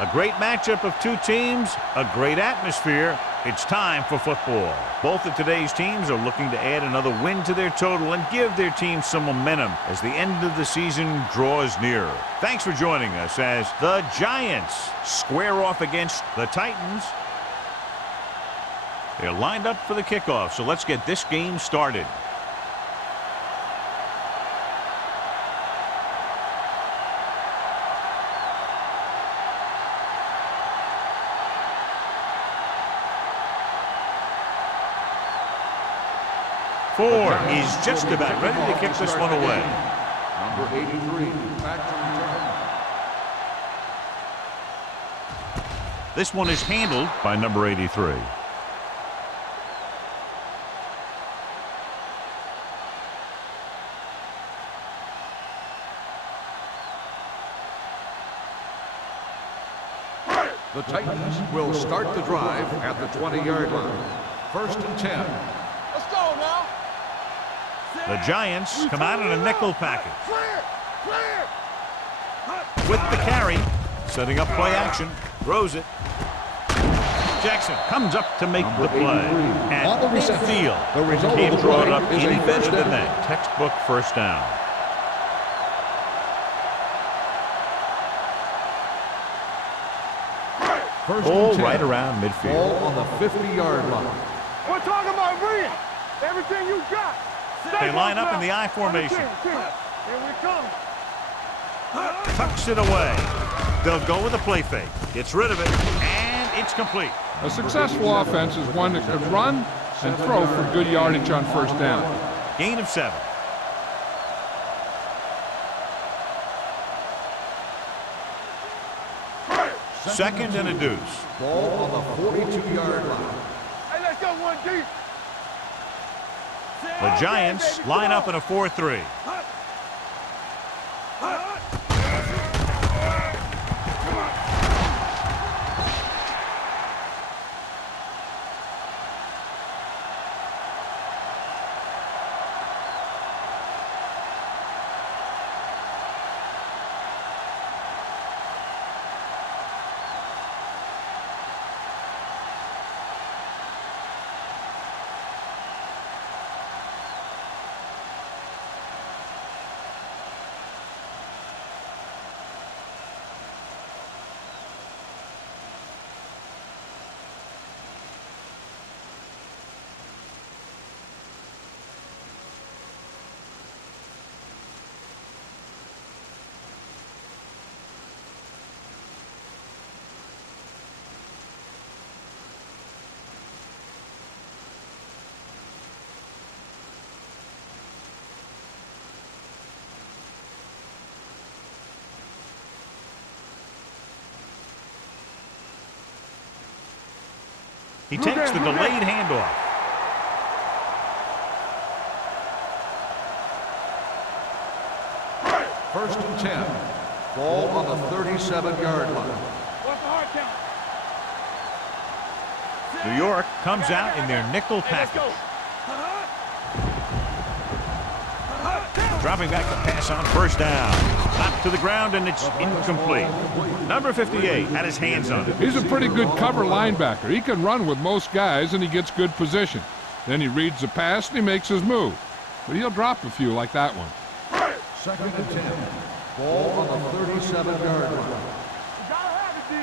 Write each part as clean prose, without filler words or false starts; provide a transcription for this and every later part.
A great matchup of two teams, a great atmosphere. It's time for football. Both of today's teams are looking to add another win to their total and give their team some momentum as the end of the season draws nearer. Thanks for joining us as the Giants square off against the Titans. They're lined up for the kickoff, so let's get this game started. Ford is just about ready to kick this one away. Number 83, this one is handled by number 83. The Titans will start the drive at the 20-yard line. 1st and 10. Let's go now. The Giants come out in a nickel package. With the carry, setting up play action, throws it. Jackson comes up to make the play. At midfield, can't draw it up any better than that. Textbook first down. All right around midfield. Ball on the 50-yard line. We're talking about bringing everything you got. They line up in the I formation. Here we come. Tucks it away. They'll go with a play fake. Gets rid of it, and it's complete. A successful offense is one that can run and throw for good yardage on first down. Gain of 7. Second and a deuce. Ball on the 42-yard line. Hey, let's go 1D. The Giants line up in a 4-3. He takes the delayed handoff. First and 10. Ball on the 37-yard line. What's the hard count? New York comes out in their nickel package. Dropping back to pass on first down. Knocked to the ground, and it's incomplete. Number 58 had his hands on it. He's a pretty good cover linebacker. He can run with most guys, and he gets good position. Then he reads the pass, and he makes his move. But he'll drop a few like that one. 2nd and 10. Ball on the 37-yard line. You gotta have it, D.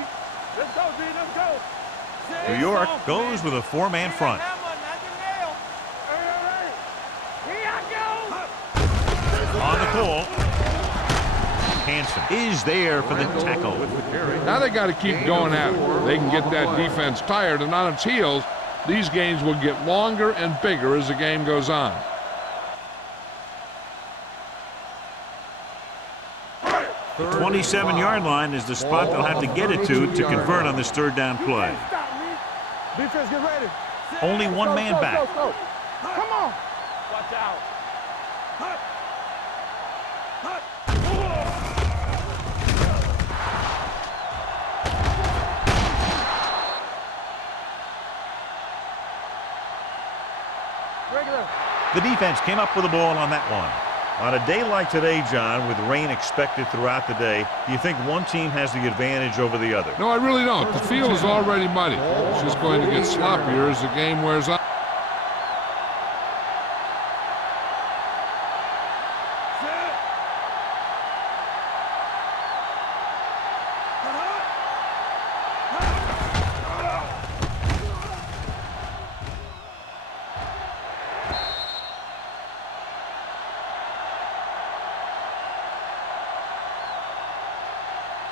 Let's go, D. Let's go. New York goes with a 4-man front. On the call. Hansen is there for the tackle. Now they got to keep going at it. They can get that defense tired and on its heels. These games will get longer and bigger as the game goes on. The 27-yard line is the spot they'll have to get it to convert on this third down play. Defense, get ready. Only one man back. Come on. Watch out. The defense came up with the ball on that one. On a day like today, John, with rain expected throughout the day, do you think one team has the advantage over the other? No, I really don't. The field is already muddy. It's just going to get sloppier as the game wears on.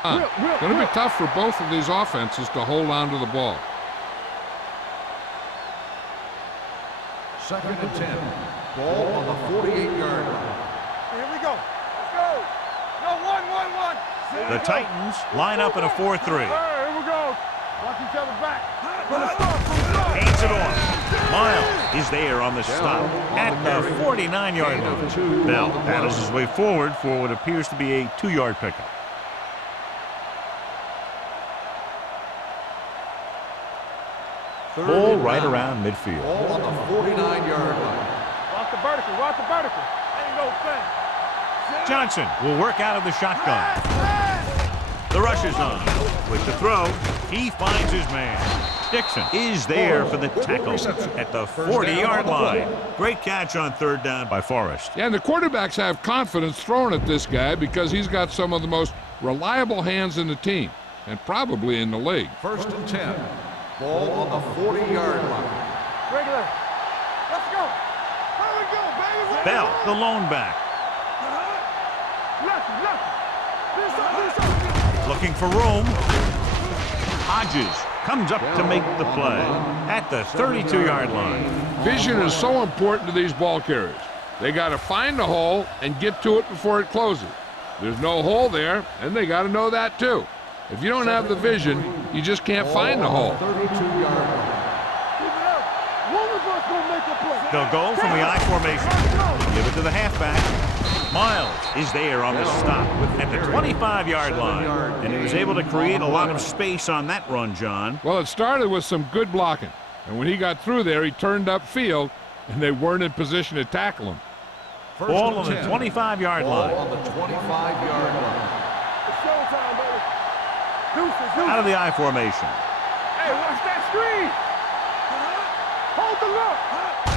It's going to be tough for both of these offenses to hold on to the ball. 2nd and 10. Ball on the 48-yard line. Here we go. Let's go. No, 1-1-1. The Titans line up in a 4-3. All right, here we go. Watch each other back. Hands it off. Miles is there on the stop at the 49-yard line. Bell paddles his way forward for what appears to be a 2-yard pickup. Ball right around midfield. Ball on the 49-yard line. Watch the vertical. Watch the vertical. Ain't no thing. Johnson will work out of the shotgun. The rush is on. With the throw, he finds his man. Dixon is there for the tackle at the 40-yard line. Great catch on 3rd down by Forrest. Yeah, and the quarterbacks have confidence throwing at this guy because he's got some of the most reliable hands in the team and probably in the league. 1st and 10. Ball on the 40-yard line. Regular. Let's go. Here we go, baby. Bell, the lone back. Looking for room. Hodges comes up to make the play at the 32-yard line. Vision is so important to these ball carriers. They got to find the hole and get to it before it closes. There's no hole there, and they got to know that too. If you don't have the vision, you just can't find the hole. 32-yard line. They'll go from the I formation. Give it to the halfback. Miles is there on the stop at the 25-yard line. And he was able to create a lot of space on that run, John. Well, it started with some good blocking. And when he got through there, he turned upfield, and they weren't in position to tackle him. Ball on the 25-yard line. Ball on the 25-yard line. It's showtime, baby. Deuces. Out of the I formation. Hey, watch that screen. Hold the look.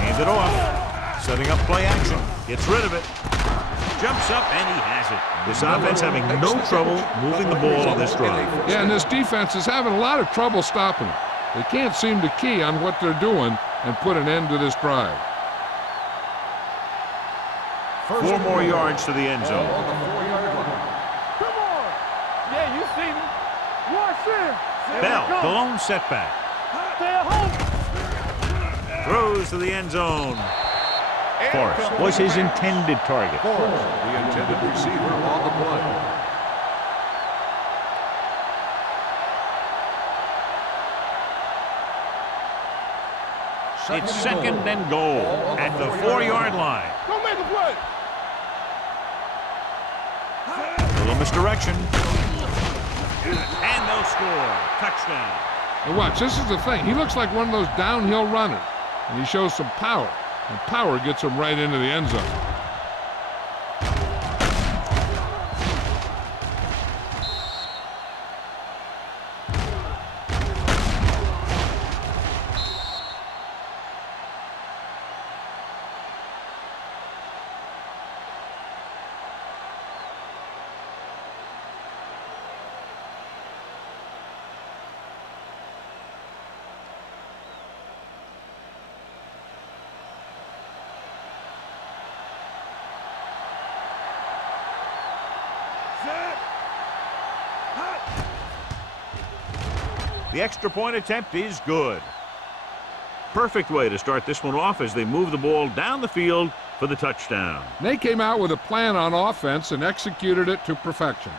Hands it off. Setting up play action. Gets rid of it. Jumps up, and he has it. This offense having no trouble moving the ball on this drive. Yeah, and this defense is having a lot of trouble stopping it. They can't seem to key on what they're doing and put an end to this drive. 4 more yards to the end zone. On the 4-yard line. Come on. Yeah, you see me. Watch this. Bell, the lone setback. Stay at home. Throws to the end zone. Forrest was his intended target. Forrest, the intended receiver on the play. It's 2nd and goal at the 4-yard line. Go make a play. Little misdirection. And they'll score. Touchdown. And watch, this is the thing. He looks like one of those downhill runners, and he shows some power. And power gets him right into the end zone. The extra point attempt is good. Perfect way to start this one off as they move the ball down the field for the touchdown. They came out with a plan on offense and executed it to perfection.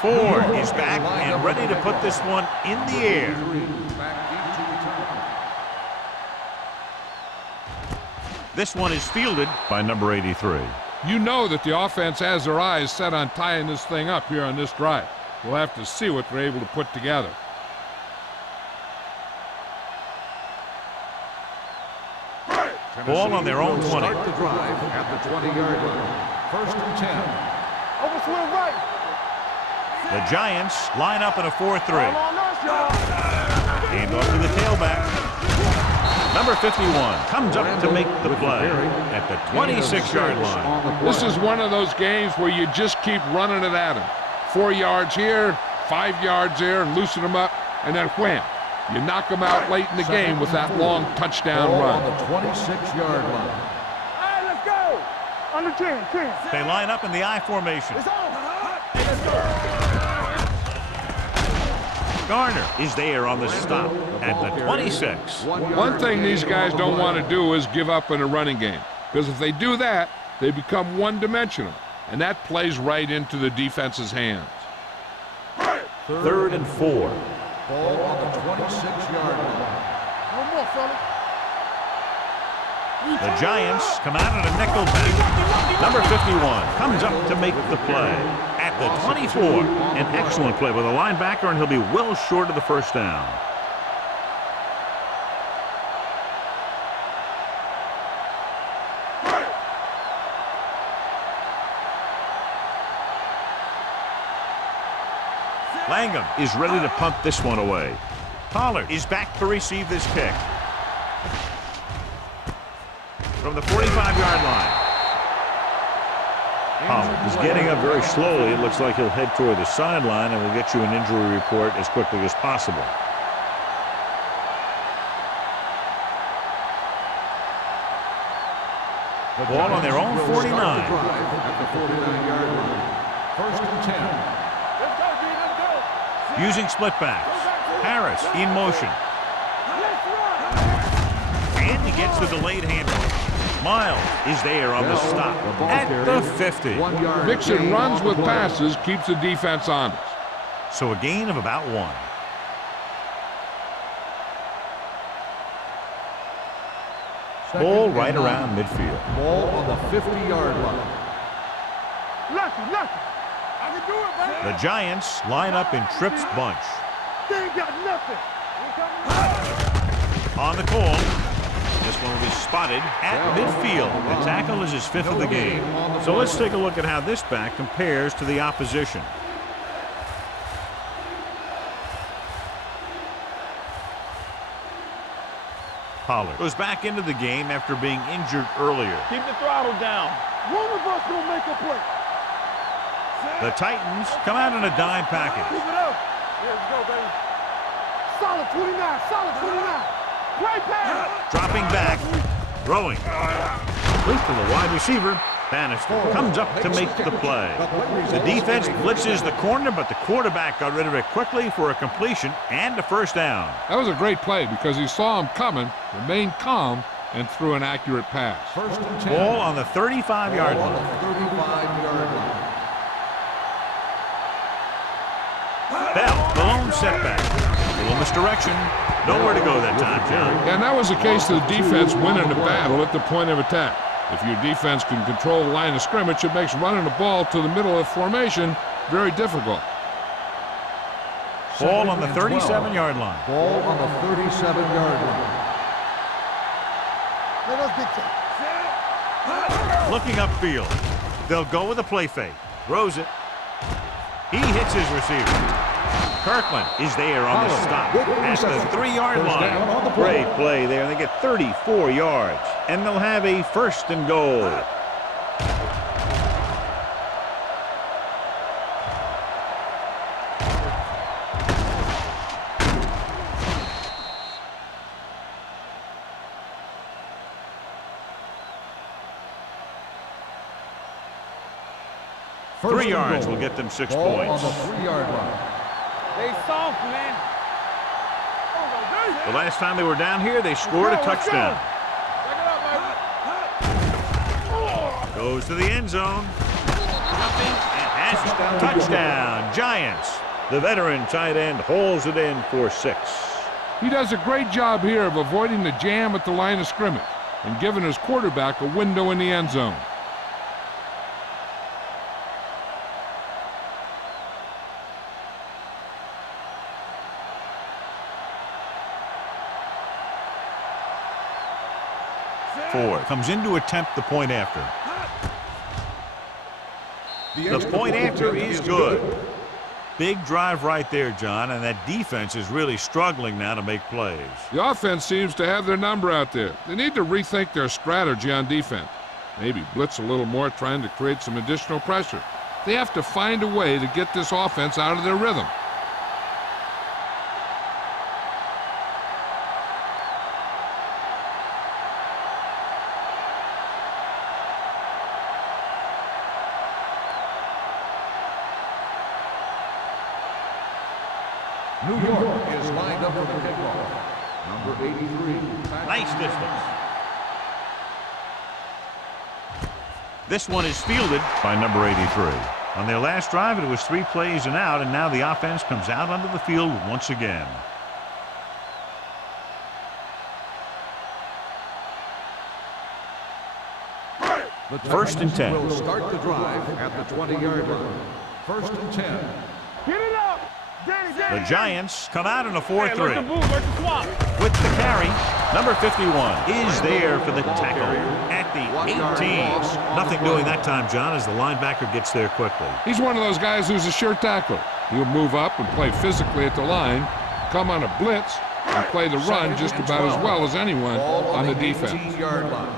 Ford is back and ready to put this one in the air. Back deep to return. This one is fielded by number 83. You know that the offense has their eyes set on tying this thing up here on this drive. We'll have to see what they're able to put together. Ball on their own 20. Start the drive at the 20-yard line. First and 10. Overswing right. The Giants line up in a 4-3. All on us, y'all. Hand off to the tailback. Number 51 comes up to make the play at the 26-yard line. This is one of those games where you just keep running it at them. 4 yards here, 5 yards there, loosen them up, and then wham. You knock them out late in the game with that long touchdown run. On the 26-yard line. All right, let's go. Under 10, 10. They line up in the I formation. It's on. Hey, let's go. Garner is there on the stop at the 26. One thing these guys don't want to do is give up in a running game, because if they do that, they become one-dimensional, and that plays right into the defense's hands. 3rd and 4. Ball on the 26-yard line. No more, fella. The Giants come out in a nickel back. Number 51 comes up to make the play at the 24. An excellent play by the linebacker, and he'll be well short of the first down. Langham is ready to punt this one away. Pollard is back to receive this kick. From the 45-yard line. Pollard is getting up very slowly. It looks like he'll head toward the sideline, and we'll get you an injury report as quickly as possible. Ball on their own 49. At the 49-yard line. First and 10. Let's go, G. Let's go. Using split backs. Harris in motion. Let's run. And he gets the delayed handoff. Miles is there on the stop at the 50. 1 yard. Mixing runs with passes keeps the defense honest. So a gain of about 1. Ball right around midfield. Ball on the 50-yard line. Lucky. I can do it, man. The Giants line up in Tripp's bunch. They ain't got nothing. On the call, this one will be spotted at midfield. The tackle is his 5th of the game. So let's take a look at how this back compares to the opposition. Pollard goes back into the game after being injured earlier. Keep the throttle down. One of us gonna make a play. The Titans come out in a dime package. Keep it up. There we go, baby. Solid 29. Solid 29. Great pass. Dropping back, throwing. Complete to the wide receiver. Bannister comes up to make the play. The defense blitzes the corner, but the quarterback got rid of it quickly for a completion and a first down. That was a great play because he saw him coming, remained calm, and threw an accurate pass. First and 10. Ball on the 35-yard On line. the 35-yard line. Bell, the lone setback. Little misdirection. Nowhere to go that time, John. And that was the case of the defense winning the battle at the point of attack. If your defense can control the line of scrimmage, it makes running the ball to the middle of formation very difficult. Ball on the 37-yard line. Ball on the 37-yard line. Let us dictate. Looking upfield. They'll go with a play fake. Throws it. He hits his receiver. Kirkland is there on the stop at the 3-yard line. Great play there. They get 34 yards, and they'll have a 1st and goal. First 3 and yards goal. will get them 6 Ball points. on the 3-yard line. They soft, man. The last time they were down here, they scored a touchdown. Goes to the end zone. Jumping and has it. Touchdown, Giants. The veteran tight end holds it in for 6. He does a great job here of avoiding the jam at the line of scrimmage. and giving his quarterback a window in the end zone. Ford comes in to attempt the point after. The point after is good. Big drive right there, John, and that defense is really struggling now to make plays. The offense seems to have their number out there. They need to rethink their strategy on defense. Maybe blitz a little more, trying to create some additional pressure. They have to find a way to get this offense out of their rhythm. New York is lined up for the kickoff. Number 83. Nice distance. This one is fielded by number 83. On their last drive, it was 3 plays and out, and now the offense comes out onto the field once again. The First and 10. will start the drive at the 20-yard line. First and 10. Get it up. Danny, The Giants come out in a 4-3. Where's the swap? With the carry, number 51 is there for the tackle at the 18. Nothing doing that time, John, as the linebacker gets there quickly. He's one of those guys who's a sure tackler. He'll move up and play physically at the line, come on a blitz, and play the run just about as well as anyone on the defense. 18-yard line.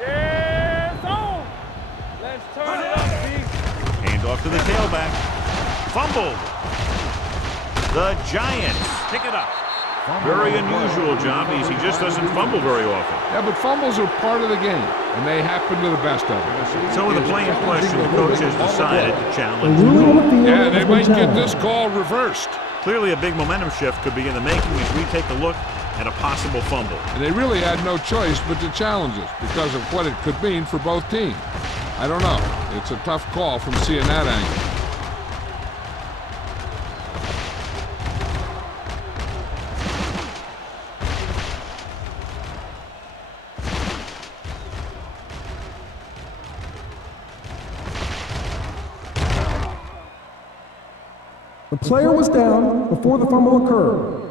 Yeah, zone. Let's turn it up, B. Hand off to the tailback. Fumbled. The Giants pick it up. Very unusual, John, because he just doesn't fumble very often. Yeah, but fumbles are part of the game, and they happen to the best of them. So with the play in question, the coach has decided to challenge the call. Yeah, they might get this call reversed. Clearly a big momentum shift could be in the making as we take a look at a possible fumble. And they really had no choice but to challenge it because of what it could mean for both teams. I don't know. It's a tough call from seeing that angle. The player was down before the fumble occurred.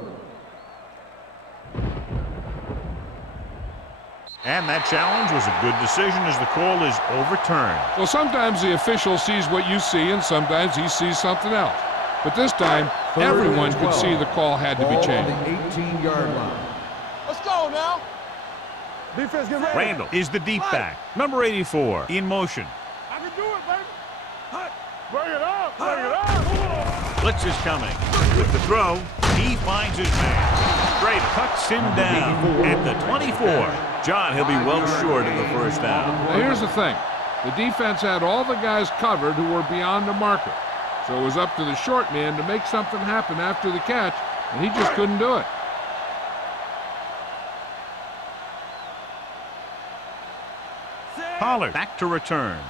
And that challenge was a good decision as the call is overturned. Well, sometimes the official sees what you see, and sometimes he sees something else. But this time, everyone could see the call had to be Ball changed. on the 18-yard line. Let's go now. Defense, get ready. Randall is the deep back. Number 84 in motion. I can do it, baby. Bring it up. Bring it up. Blitz is coming. With the throw, he finds his man. Great, cuts him down at the 24. John, he'll be well short of the first down. Now, here's the thing. The defense had all the guys covered who were beyond the marker. So it was up to the short man to make something happen after the catch, and he just couldn't do it. Pollard back to return.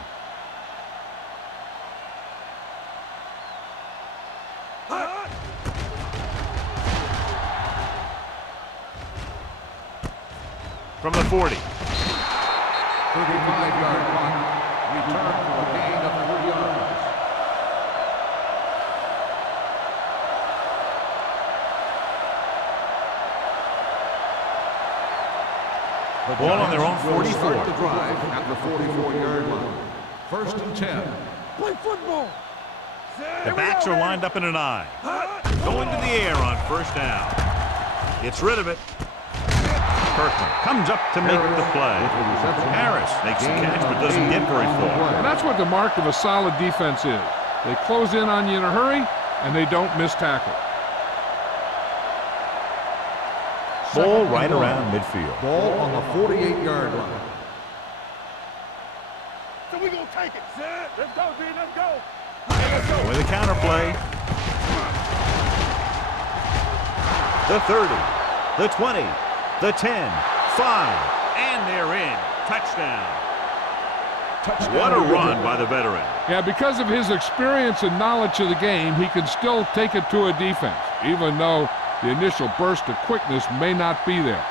From the 40. 35-yard punt. Return for a gain of 3 yards. The Ball on their own Giants will 44. start the drive at the 44-yard line. First and 10. Play football. The backs are lined up in an I. Going to the air on first down. Gets rid of it. Kirkland comes up to make the play. Harris makes the catch but doesn't get very far. And that's what the mark of a solid defense is. They close in on you in a hurry, and they don't miss tackle. Ball right around midfield. Ball on the 48-yard line. So we gonna take it. Let's go, D. Let's go. With a counter play. The 30, the 20, the 10, 5, and they're in. Touchdown. What a run by the veteran. Yeah, because of his experience and knowledge of the game, he can still take it to a defense, even though the initial burst of quickness may not be there.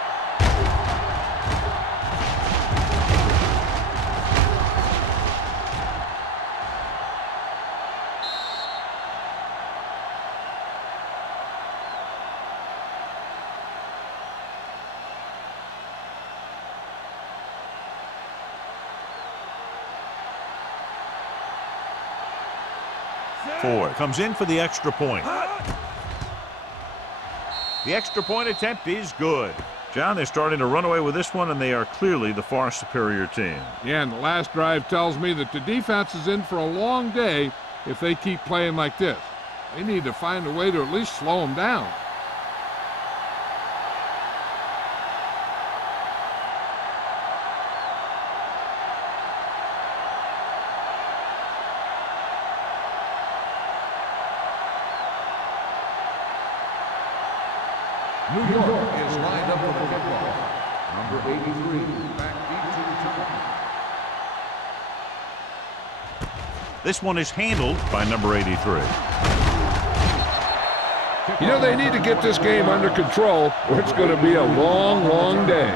Ford comes in for the extra point. The extra point attempt is good. John, they're starting to run away with this one, and they are clearly the far superior team. Yeah, and the last drive tells me that the defense is in for a long day if they keep playing like this. They need to find a way to at least slow them down. New York is lined up for the kickoff. Number 83, back deep to return. This one is handled by number 83. You know, they need to get this game under control, or it's going to be a long, long day.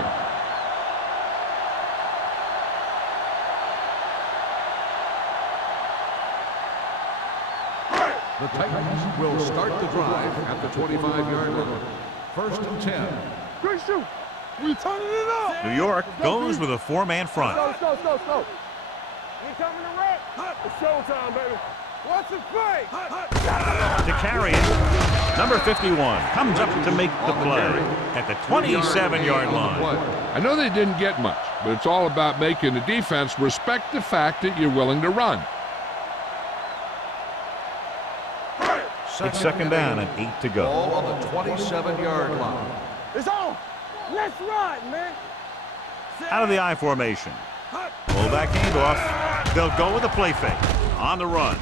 The Titans will start the drive at the 25-yard line. First and 10. Great shoot. We turning it up. New York goes with a four-man front. Slow. You coming to wreck? It's showtime, baby. Watch the play. To carry it, number 51 comes up to make the play at the 27-yard line. I know they didn't get much, but it's all about making the defense respect the fact that you're willing to run. It's second down and 8 to go. Ball on the 27-yard line. It's on. Let's run, man. Out of the I formation. Fullback handoff. They'll go with a play fake. On the run.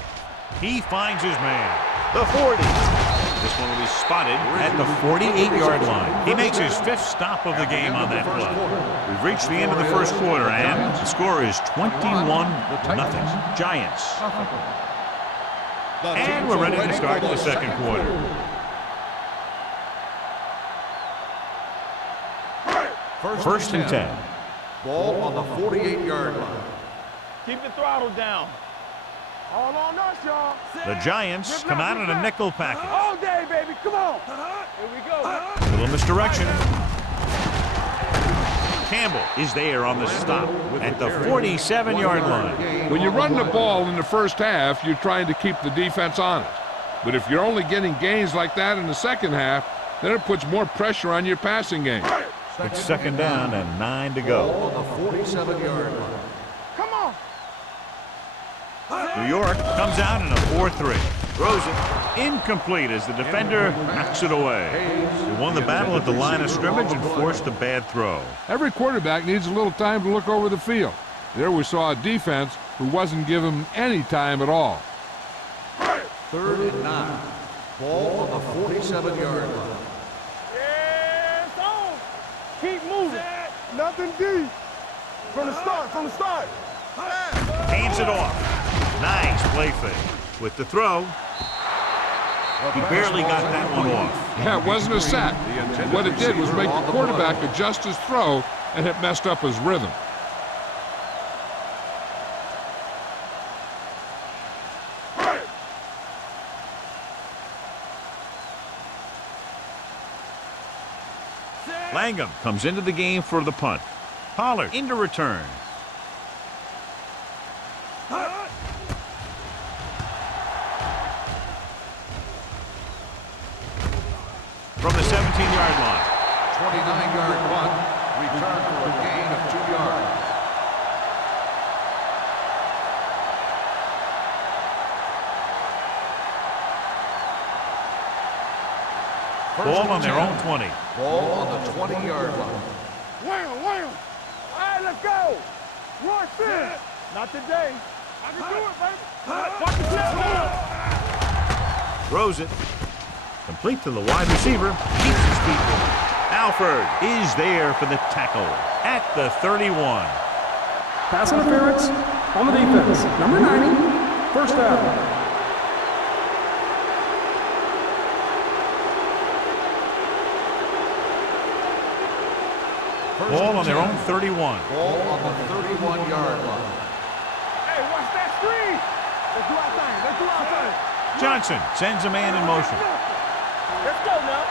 He finds his man. The 40. This one will be spotted at the 48-yard line. He makes his 5th stop of the game on that play. We've reached the end of the first quarter, and the score is 21-0. Giants. And we're ready to start the second quarter. First and 10. Ball on the 48-yard line. Keep the throttle down. All on us, y'all. The Giants come out in a nickel package. All day, baby. Come on. Here we go. Little misdirection. Campbell is there on the stop at the 47-yard line. When you run the ball in the first half, you're trying to keep the defense honest. But if you're only getting gains like that in the second half, then it puts more pressure on your passing game. It's second down and 9 to go. Ball on the 47-yard line. Come on. New York comes out in a 4-3. Throws it incomplete as the defender knocks it away. He won the battle at the line of scrimmage and forced a bad throw. Every quarterback needs a little time to look over the field. There we saw a defense who wasn't given any time at all. Third and 9. Ball on the 47-yard line. Yeah, it's on. Keep moving. Nothing deep. From the start. Hands it off. Nice play fake. With the throw, he barely got that one off. Yeah, it wasn't a sack. What it did was make the quarterback adjust his throw, and it messed up his rhythm. Langham comes into the game for the punt. Pollard into return. From the 17-yard line. 29-yard punt. Return for a gain of 2 yards. Ball on their own 20. Ball on the 20-yard line. Wham. All right, let's go. Run finish. Not today. I can do it, baby. Watch the snap. Throws it. Complete to the wide receiver. Keeps his feet. Alford is there for the tackle at the 31. Pass interference on the defense. Number 90, first down. Ball on their own 31. Ball on the 31-yard line. Hey, watch that screen. Let's do our thing. Johnson sends a man in motion. Let's go now.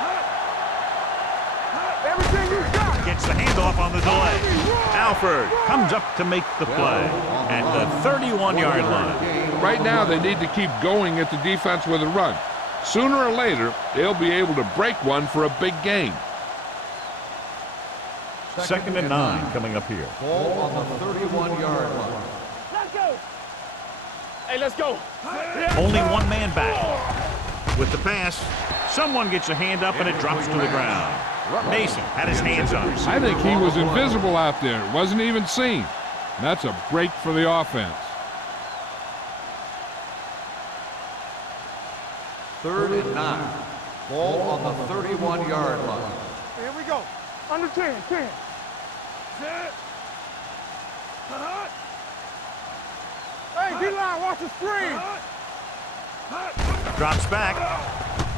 Everything you got. Gets gets the handoff on the delay. Alford comes up to make the play at the 31-yard line. Right now, they need to keep going at the defense with a run. Sooner or later, they'll be able to break one for a big gain. 2nd and 9 coming up here. Ball on the 31-yard line. Let's go. Hey, let's go. Only one man back. With the pass, someone gets a hand up and it drops to the ground. Mason had his hands on it. I think he was invisible out there. Wasn't even seen. That's a break for the offense. 3rd and 9. Ball on the 31-yard line. Here we go. Under 10. Set. Hey, D-line, watch the screen. Drops back.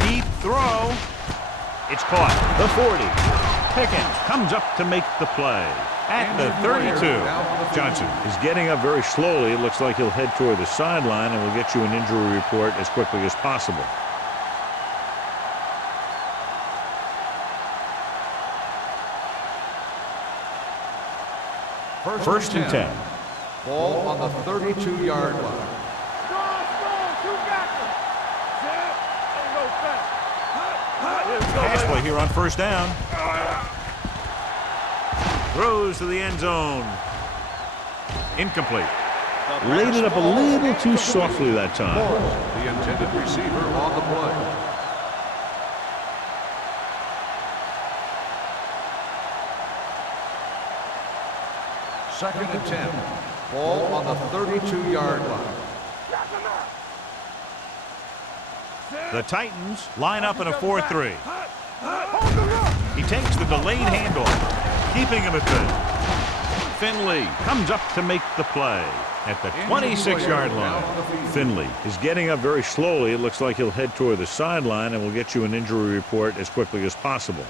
Deep throw. It's caught. The 40. Pickens comes up to make the play at the 32. Johnson is getting up very slowly. It looks like he'll head toward the sideline, and we'll get you an injury report as quickly as possible. First and 10. Ball on the 32-yard line. Pass play here on first down. Throws to the end zone. Incomplete. Laid it up a little too softly that time. The intended receiver on the play. Second and 10. Ball on the 32-yard line. The Titans line up in a 4-3. He takes the delayed handoff, keeping him at good. Finley comes up to make the play at the 26-yard line. Finley is getting up very slowly. It looks like he'll head toward the sideline, and we'll get you an injury report as quickly as possible.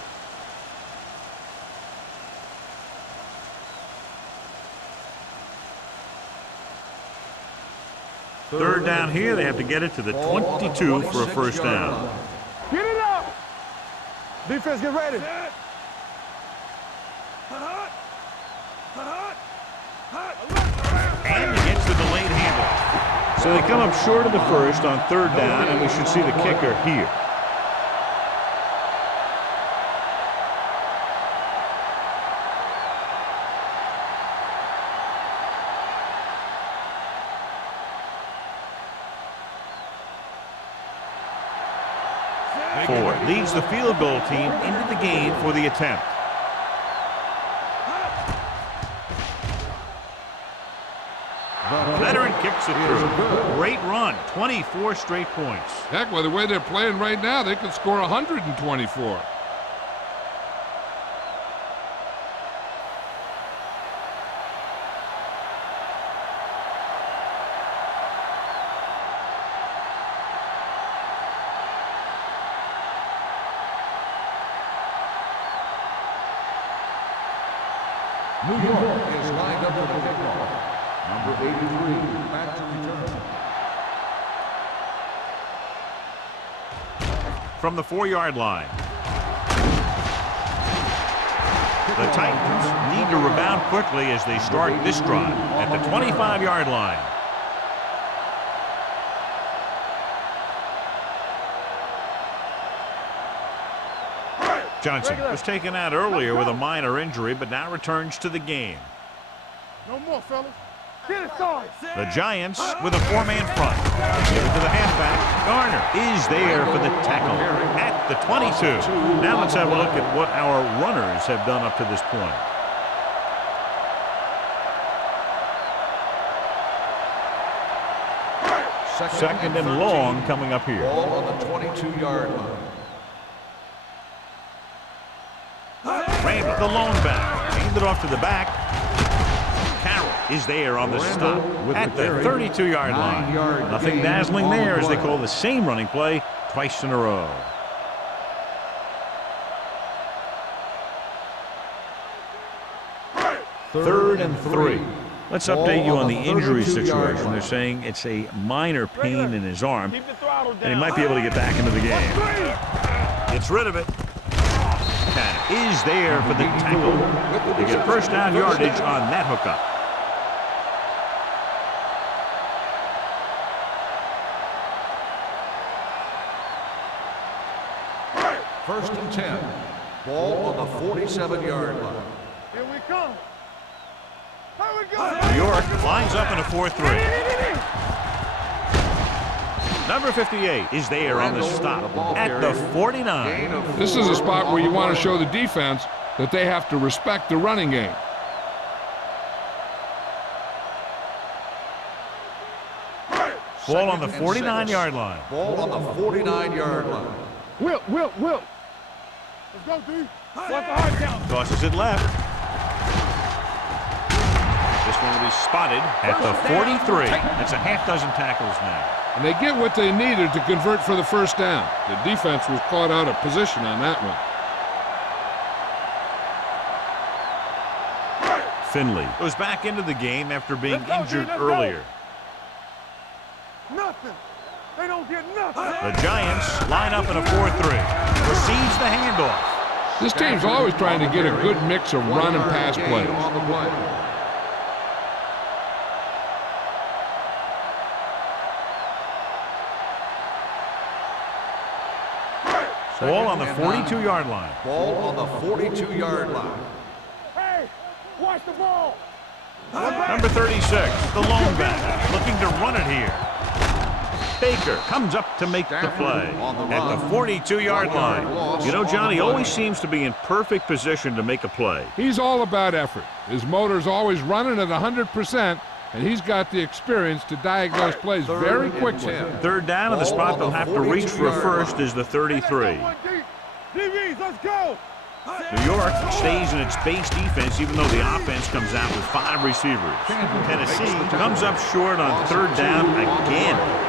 Third down here, they have to get it to the 22 for a first down. Get it up. Defense, get ready. And he gets the delayed handoff. So they come up short of the first on third down, and we should see the kicker here. Ford leads the field goal team into the game for the attempt. Veteran kicks it through. Great run. 24 straight points. Heck, with the way they're playing right now, they could score 124. New York is lined up for the kickoff. Number 83, back to return. From the 4-yard line. The Titans need to rebound quickly as they start this drive at the 25-yard line. Johnson was taken out earlier with a minor injury, but now returns to the game. No more, fellas. Get it started. The Giants with a 4-man front. Give it to the halfback. Garner is there for the tackle at the 22. Now let's have a look at what our runners have done up to this point. Second and long coming up here. Ball on the 22-yard line. Randall, the lone back. Handed off to the back. Carroll is there on the stop at the 32-yard line. Nothing dazzling there as they call the same running play twice in a row. Third and 3. Let's update you on the injury situation. They're saying it's a minor pain in his arm, and he might be able to get back into the game. Gets rid of it. attack is there for the tackle. They get first down yardage on that hookup. First and 10. Ball on the 47-yard line. Here we come. Here we go. New York lines up in a 4-3. Number 58 is there on the stop at the 49. This is a spot where you want to show the defense that they have to respect the running game. Ball on the 49-yard line. Ball on the 49-yard line. Will. Let's go, D. What's the hard count? Tosses it left. This one will be spotted at the 43. That's a half dozen tackles now. And they get what they needed to convert for the first down. The defense was caught out of position on that one. Finley goes back into the game after being Let's go, injured let's go. earlier. Nothing. They don't get nothing. The Giants line up in a 4-3. Receives the handoff. This team's always trying to get a good mix of run and pass plays. On the play. Ball on the 42-yard line. Ball on the 42-yard line. Hey, watch the ball. Number 36, the lone back, looking to run it here. Baker comes up to make the play at the 42-yard line. You know, John, he always seems to be in perfect position to make a play. He's all about effort. His motor's always running at 100%, and he's got the experience to diagnose plays very quickly. Third down, and the spot they'll have to reach for a first is the 33. DBs, let's go. New York stays in its base defense even though the offense comes out with 5 receivers. Tennessee comes up short on third down again.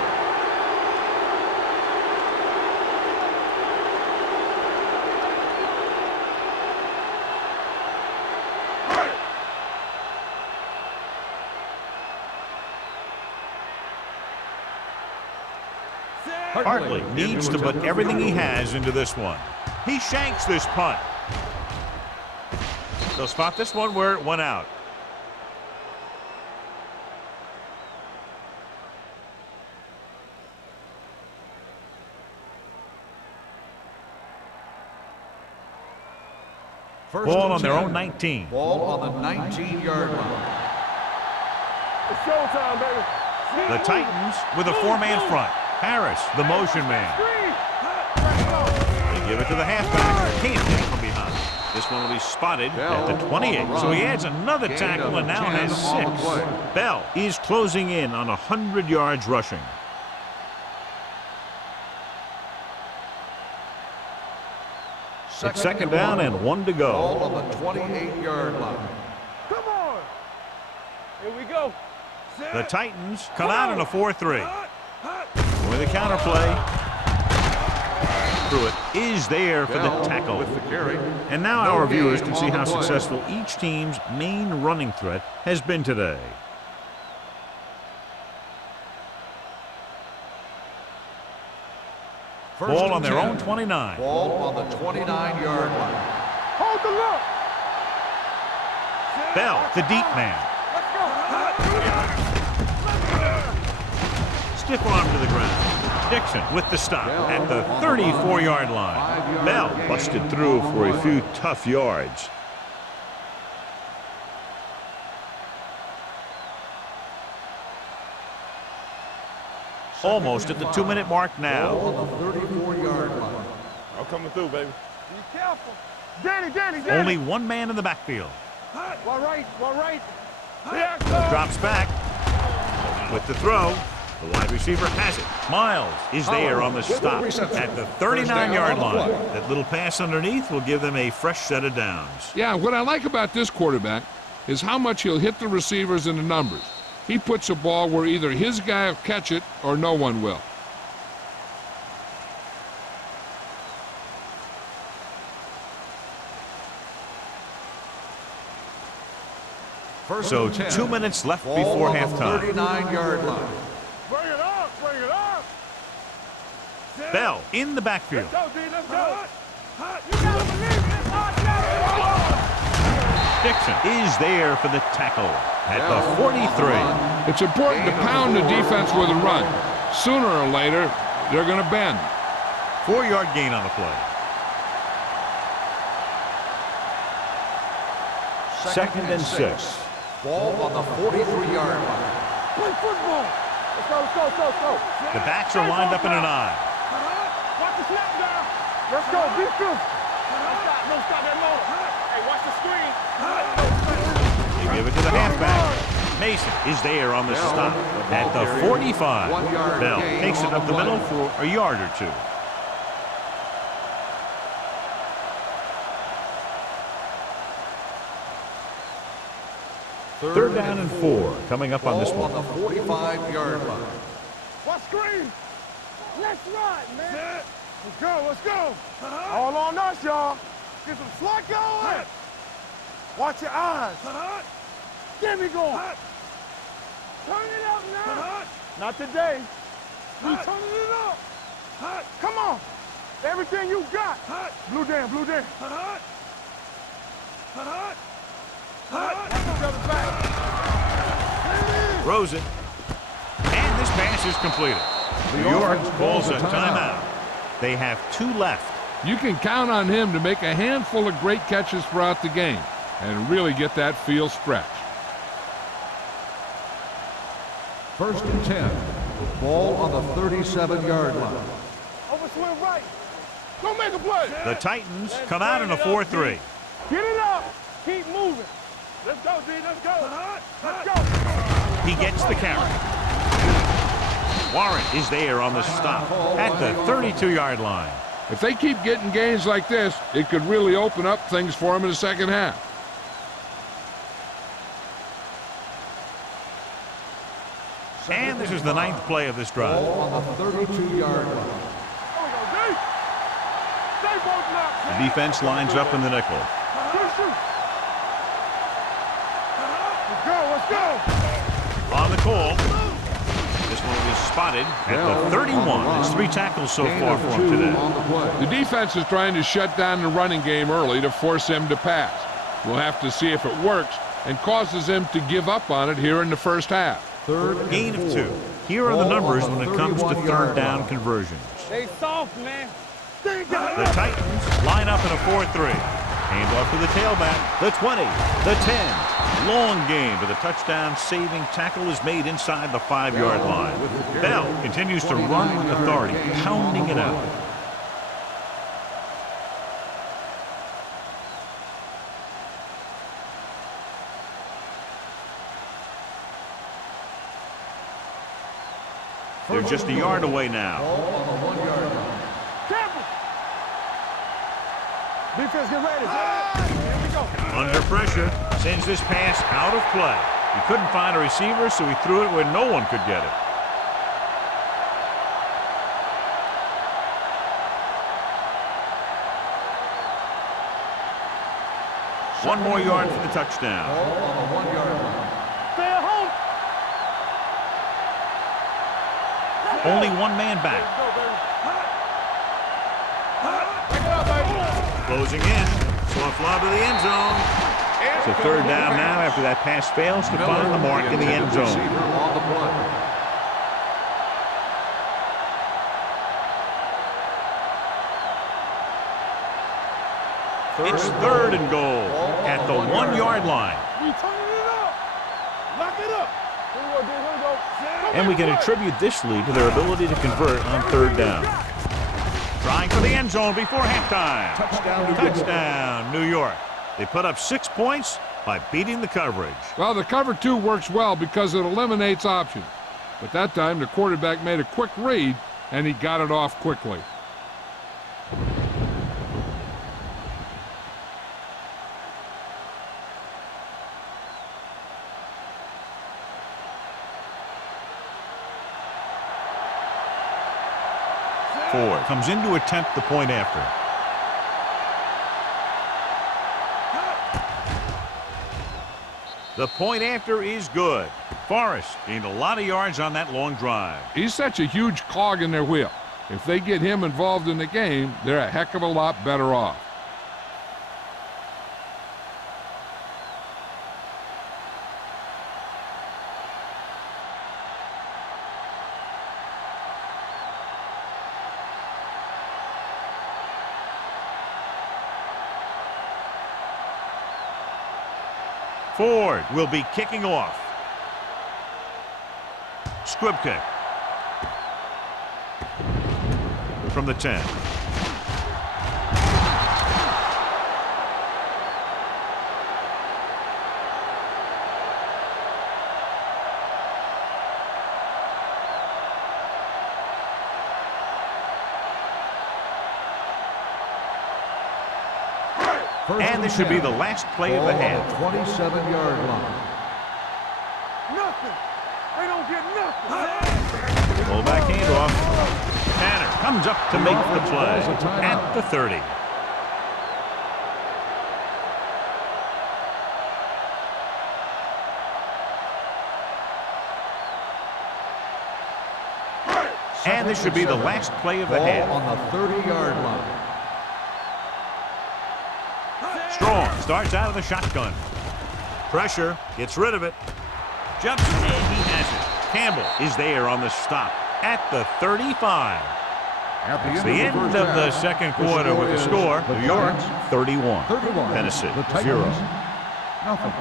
Hartley needs to put everything he has into this one. He shanks this punt. They'll spot this one where it went out. Ball on their own 19. Ball on the 19-yard line. It's showtime, baby. The Titans with a 4-man front. Harris, the motion man. They give it to the halfback. Can't get from behind. This one will be spotted at the 28. So he adds another tackle and now has 6. Bell is closing in on 100 yards rushing. It's second down and 1 to go. Ball on the 28-yard line. Come on. Here we go. The Titans come out in a 4-3. With a counterplay. Through it is there for the tackle. With the carry. And now our viewers can see how successful each team's main running threat has been today. Ball on their own 29. Ball on the 29-yard line. Hold the look. Bell, the deep man. Stiff arm to the ground. Dixon with the stop at the 34-yard line. Bell busted through for a few tough yards. Almost at the 2-minute mark now. Ball on the 34-yard line. I'm coming through, baby. Be careful. Danny. Only one man in the backfield. All right. Yeah, Drops back with the throw. The wide receiver has it. Miles is there on the stop at the 39-yard line. That little pass underneath will give them a fresh set of downs. Yeah, what I like about this quarterback is how much he'll hit the receivers in the numbers. He puts a ball where either his guy will catch it or no one will. So 2 minutes left before halftime. 39-yard line. Bring it up. Bell in the backfield. Let's go, D. Let's go. You gotta believe it. Let's go. Dixon is there for the tackle at the 43. It's important to pound the defense with a run. Sooner or later, they're going to bend. 4-yard gain on the play. Second and 6. Ball on the 43-yard line. Play football. Let's go, let's go, let's go, let's go. The backs are lined up in an I. Watch the snap down. Let's go, defense. Don't stop that motor. Hey, watch the screen. They give it to the halfback. Mason is there on the stop at the 45. Bell takes it up the middle for a yard or two. Third down and 4 coming up on this Ball one. on the 45-yard line. Watch screen. Let's run, man. Let's go, let's go. All on us, y'all. Get some slack going. Watch your eyes. Get me going. Turn it up now. Not today. We turning it up. Come on. Everything you got. Blue down, blue down. Throws it. And this pass is completed. New York calls a timeout. They have 2 left. You can count on him to make a handful of great catches throughout the game and really get that field stretch. First and 10. Ball on the 37-yard line. Overswing right. Go make a play. The Titans come out in a 4-3. Get it up. Keep moving. Let's go, D. Let's go. Let's go. He gets the carry. Warren is there on the stop at the 32-yard line. If they keep getting gains like this, it could really open up things for them in the second half. And this is the 9th play of this drive. Ball on the 32-yard line. There we go, D. Stay both blocks. The defense lines up in the nickel. Shoot. Let's go, let's go. On the call. This one was spotted at the 31. There's 3 tackles so far for him today. The defense is trying to shut down the running game early to force him to pass. We'll have to see if it works and causes him to give up on it here in the first half. Gain of 2. Here are the numbers when it comes to third down conversions. Stay soft, man. The Titans line up in a 4-3. Hand off to the tailback. The 20. The 10. Long game, but the touchdown-saving tackle is made inside the 5-yard line. Bell continues to run with authority, pounding it out. They're just a yard away now. Careful. Defense, get ready. Here we go. Under pressure, sends this pass out of play. He couldn't find a receiver, so he threw it where no one could get it. One more yard for the touchdown. Ball on the 1-yard line. Stay at home. Only one man back. Closing in. Soft lob to the end zone. It's a third down now after that pass fails to find the mark in the end zone. On the play. It's third and goal at the 1-yard line. We turning it up. Lock it up. Here we go, dude. Here we go. And we can attribute this lead to their ability to convert on third down. Trying for the end zone before halftime. Touchdown, New York. They put up 6 points by beating the coverage. Well, the cover 2 works well because it eliminates options. But that time, the quarterback made a quick read, and he got it off quickly. Ford comes in to attempt the point after. The point after is good. Forrest gained a lot of yards on that long drive. He's such a huge cog in their wheel. If they get him involved in the game, they're a heck of a lot better off. Ford will be kicking off. Squib kick. From the 10. And this should be the last play of the half. 27-yard line. Nothing. They don't get nothing. Fullback handoff. Tanner comes up to make the play at the 30. And this should be the last play of the half. On the 30-yard line. Strong starts out of the shotgun. Pressure, gets rid of it. Jumps and he has it. Campbell is there on the stop at the 35. It's the end of the second quarter with the score. New York 31. Tennessee 0. Nothing.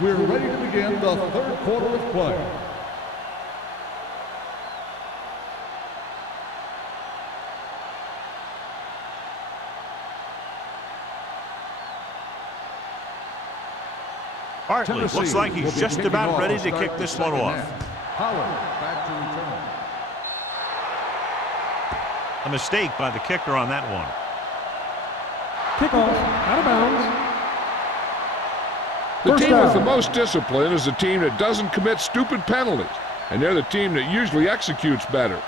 We're ready to begin the third quarter of play. Hartley looks like he's just about ready to kick this one off. Howard back to return. A mistake by the kicker on that one. Kickoff, out of bounds. The First team with down. the most discipline is the team that doesn't commit stupid penalties. And they're the team that usually executes better.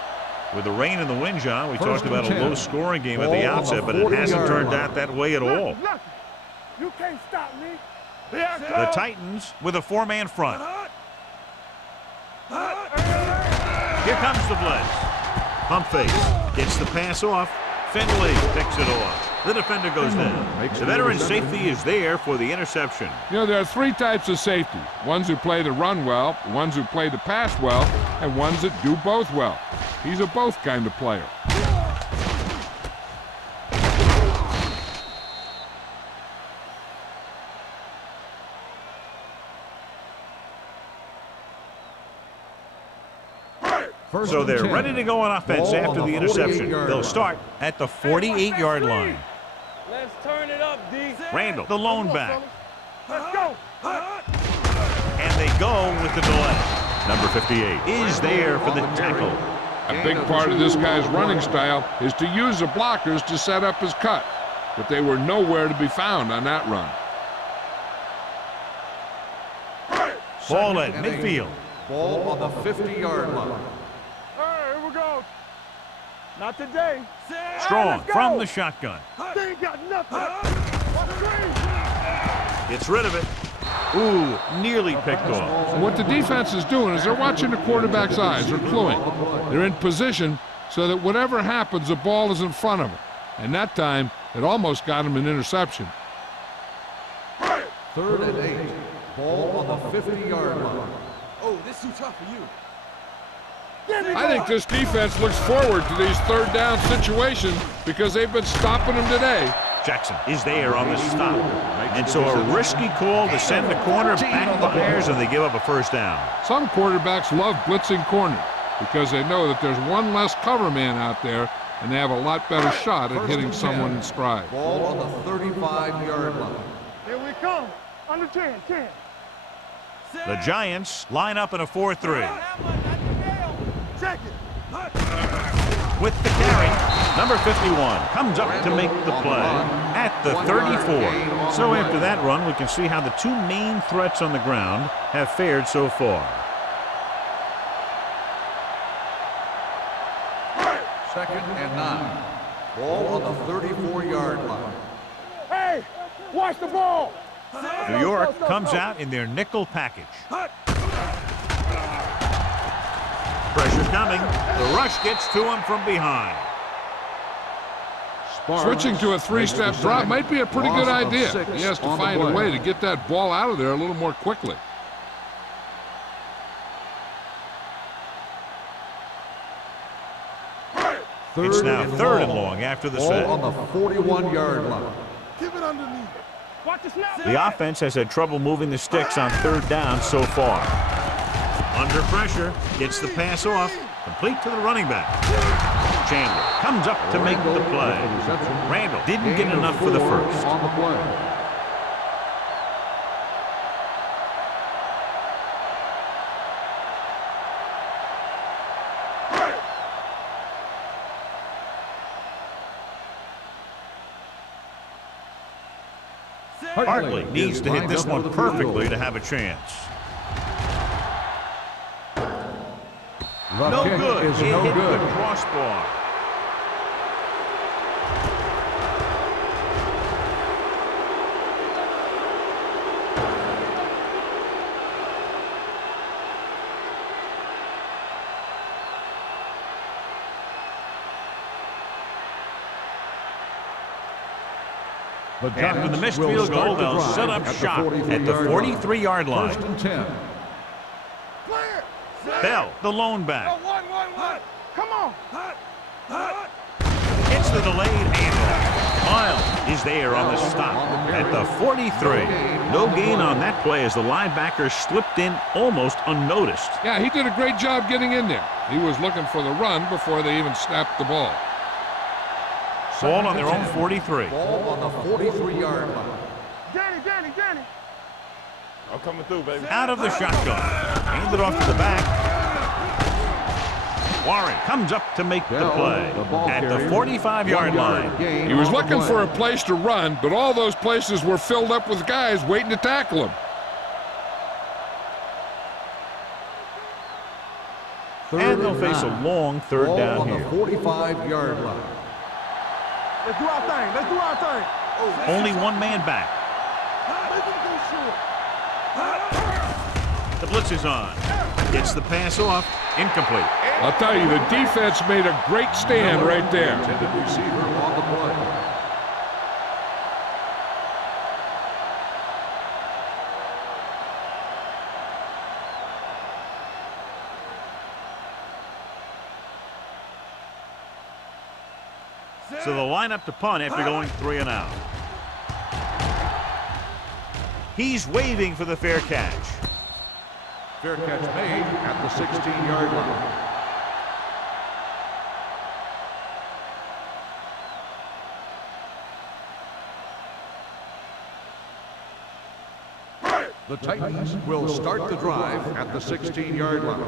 With the rain and the wind, John, we First talked about a and 10. low-scoring game at the Ball on outset, the but it hasn't 40-yard turned line. out that way at all. Nothing. You can't stop me. The Titans with a four-man front. Here comes the blitz. Pump fake. Gets the pass off. Finley picks it off. The defender goes down. The veteran safety is there for the interception. You know, there are three types of safety. Ones who play the run well, ones who play the pass well, and ones that do both well. He's a both kind of player. So they're ready to go on offense after the interception. They'll start at the 48-yard line. Let's turn it up, D. Randall, the lone back. Let's go. And they go with the delay. Number 58 is there for the tackle. A big part of this guy's running style is to use the blockers to set up his cut. But they were nowhere to be found on that run. Ball at midfield. Ball on the 50-yard line. Hey, here we go. Not today. Strong let's go. from the shotgun. They ain't got nothing. Watch the screen. Gets rid of it. Ooh, nearly picked off. And what the defense is doing is they're watching the quarterback's eyes. They're cluing. They're in position so that whatever happens, the ball is in front of them. And that time, it almost got him an interception. 3rd and 8. Ball on the 50-yard line. Oh, this too tough for you. I think this defense looks forward to these third down situations because they've been stopping them today. Jackson is there on the stop. And so a risky call to send the corner backfires, and they give up a first down. Some quarterbacks love blitzing corners because they know that there's one less cover man out there and they have a lot better shot at hitting someone in stride. Ball on the 35-yard line. Here we come. Under 10. The Giants line up in a 4-3. Check it. With the carry, number 51 comes up to make the play at the 34. So after that run, we can see how the two main threats on the ground have fared so far. 2nd and 9. Ball on the 34-yard line. Hey, watch the ball. New York comes out in their nickel package. Pressure coming. The rush gets to him from behind. Switching to a three-step drop might be a pretty good idea. He has to find a way to get that ball out of there a little more quickly. It's now 3rd and long after the Ball set. on the 41-yard line. Keep it underneath. Watch the snap. The offense has had trouble moving the sticks on third down so far. Under pressure, gets the pass off, complete to the running back. Chandler comes up to make the play. Randall didn't get enough for the first. On the play. Hartley needs to hit this one perfectly to have a chance. No good. He hit the crossbar. After the missed field goal, they'll set up shop at the 43-yard line. First and 10. Bell, the lone back. One. Come on. Hits the delayed handoff. Miles is there on the stop at the 43. No gain on that play as the linebacker slipped in almost unnoticed. Yeah, he did a great job getting in there. He was looking for the run before they even snapped the ball. Ball on their own 43. Ball on the 43-yard line. Danny. I'm coming through, baby. Out of the shotgun. Handed off to the back. Warren comes up to make the play at the 45-yard line. He was looking for a place to run, but all those places were filled up with guys waiting to tackle him. And they'll face a long third down here. Ball on the 45-yard line. Let's do our thing. Only one man back. The blitz is on. Gets the pass off. Incomplete. I'll tell you, the defense made a great stand right there. Intended receiver on the play. So they'll line up to punt after going 3 and out. He's waving for the fair catch. Fair catch made at the 16-yard line. The Titans will start the drive at the 16-yard line.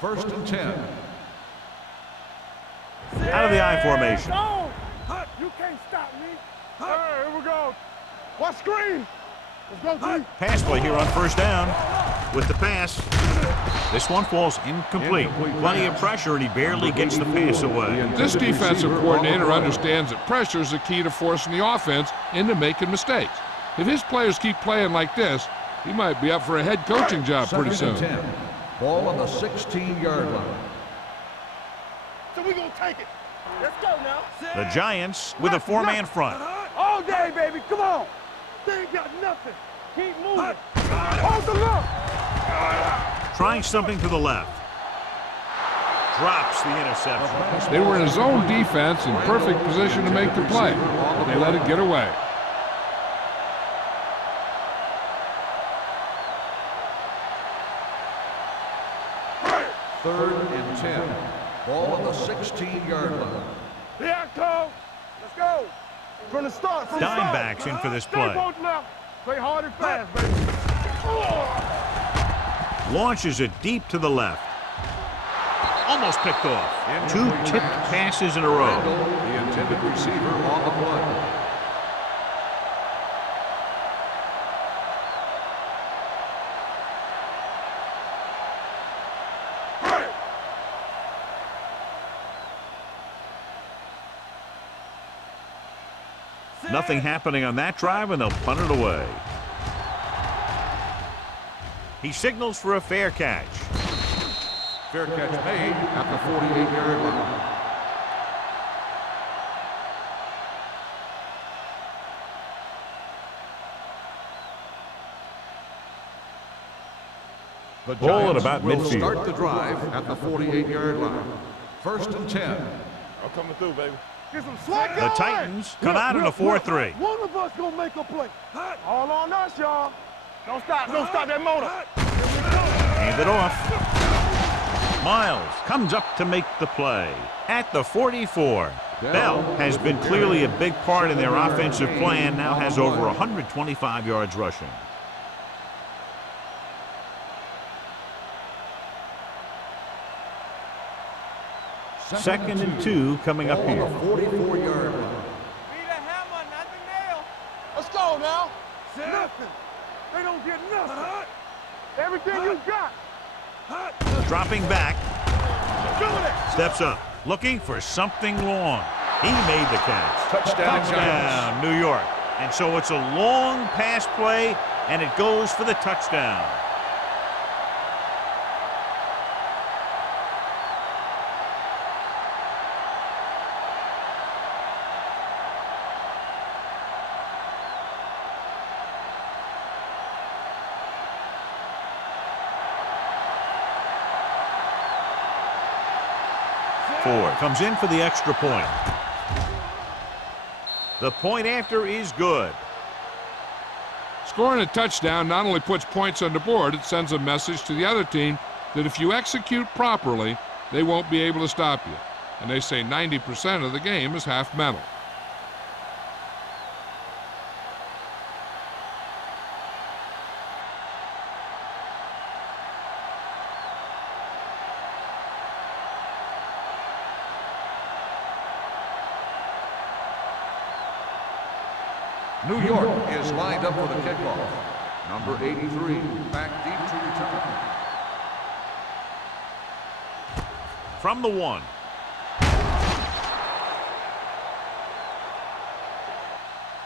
First and 10. Out of the I formation. You can't stop me. Hey, here we go. What screen? Let's go, D. Pass play here on first down. With the pass. This one falls incomplete. Plenty of pressure, and he barely gets the pass away. This defensive coordinator understands that pressure is the key to forcing the offense into making mistakes. If his players keep playing like this, he might be up for a head coaching job pretty soon. Second and 10. Ball on the 16-yard line. So we gonna take it. Let's go now. The Giants with a 4-man front. All day, baby. Come on. They ain't got nothing. Keep moving. Hold the look. Trying something to the left. Drops the interception. They were in a zone defense in perfect position to make the play. They let it get away. Third and 10. Ball on the 16-yard line. Yeah, Cole. Let's go. From the start. Dimebacks in for this play. Play hard and fast, baby. Launches it deep to the left. Almost picked off. 2 tipped passes in a row. The intended receiver on the play. Nothing happening on that drive, and they'll punt it away. He signals for a fair catch. Fair catch made at the 48-yard line. The Ball at Giants about will midfield. start the drive at the 48-yard line. First and 10. I'm coming through, baby. Get some slack The going. Titans come out in a 4-3. One of us gonna make a play. All on us, y'all. Don't stop that motor. Hand it off. Miles comes up to make the play at the 44. Bell has been clearly a big part in their offensive plan, now has over 125 yards rushing. Second and 2 coming up here. 44-yard line. Be the hammer, not the nail. Let's go now. Nothing. They don't get nothing. Everything you got. Dropping back, Do it. steps up, looking for something long. He made the catch. Touchdown, Touchdown, New York. And so it's a long pass play, and it goes for the touchdown. Ford comes in for the extra point. The point after is good. Scoring a touchdown not only puts points on the board, it sends a message to the other team that if you execute properly, they won't be able to stop you. And they say 90% of the game is half mental. New York is lined up for the kickoff. Number 83, back deep to return. From the 1.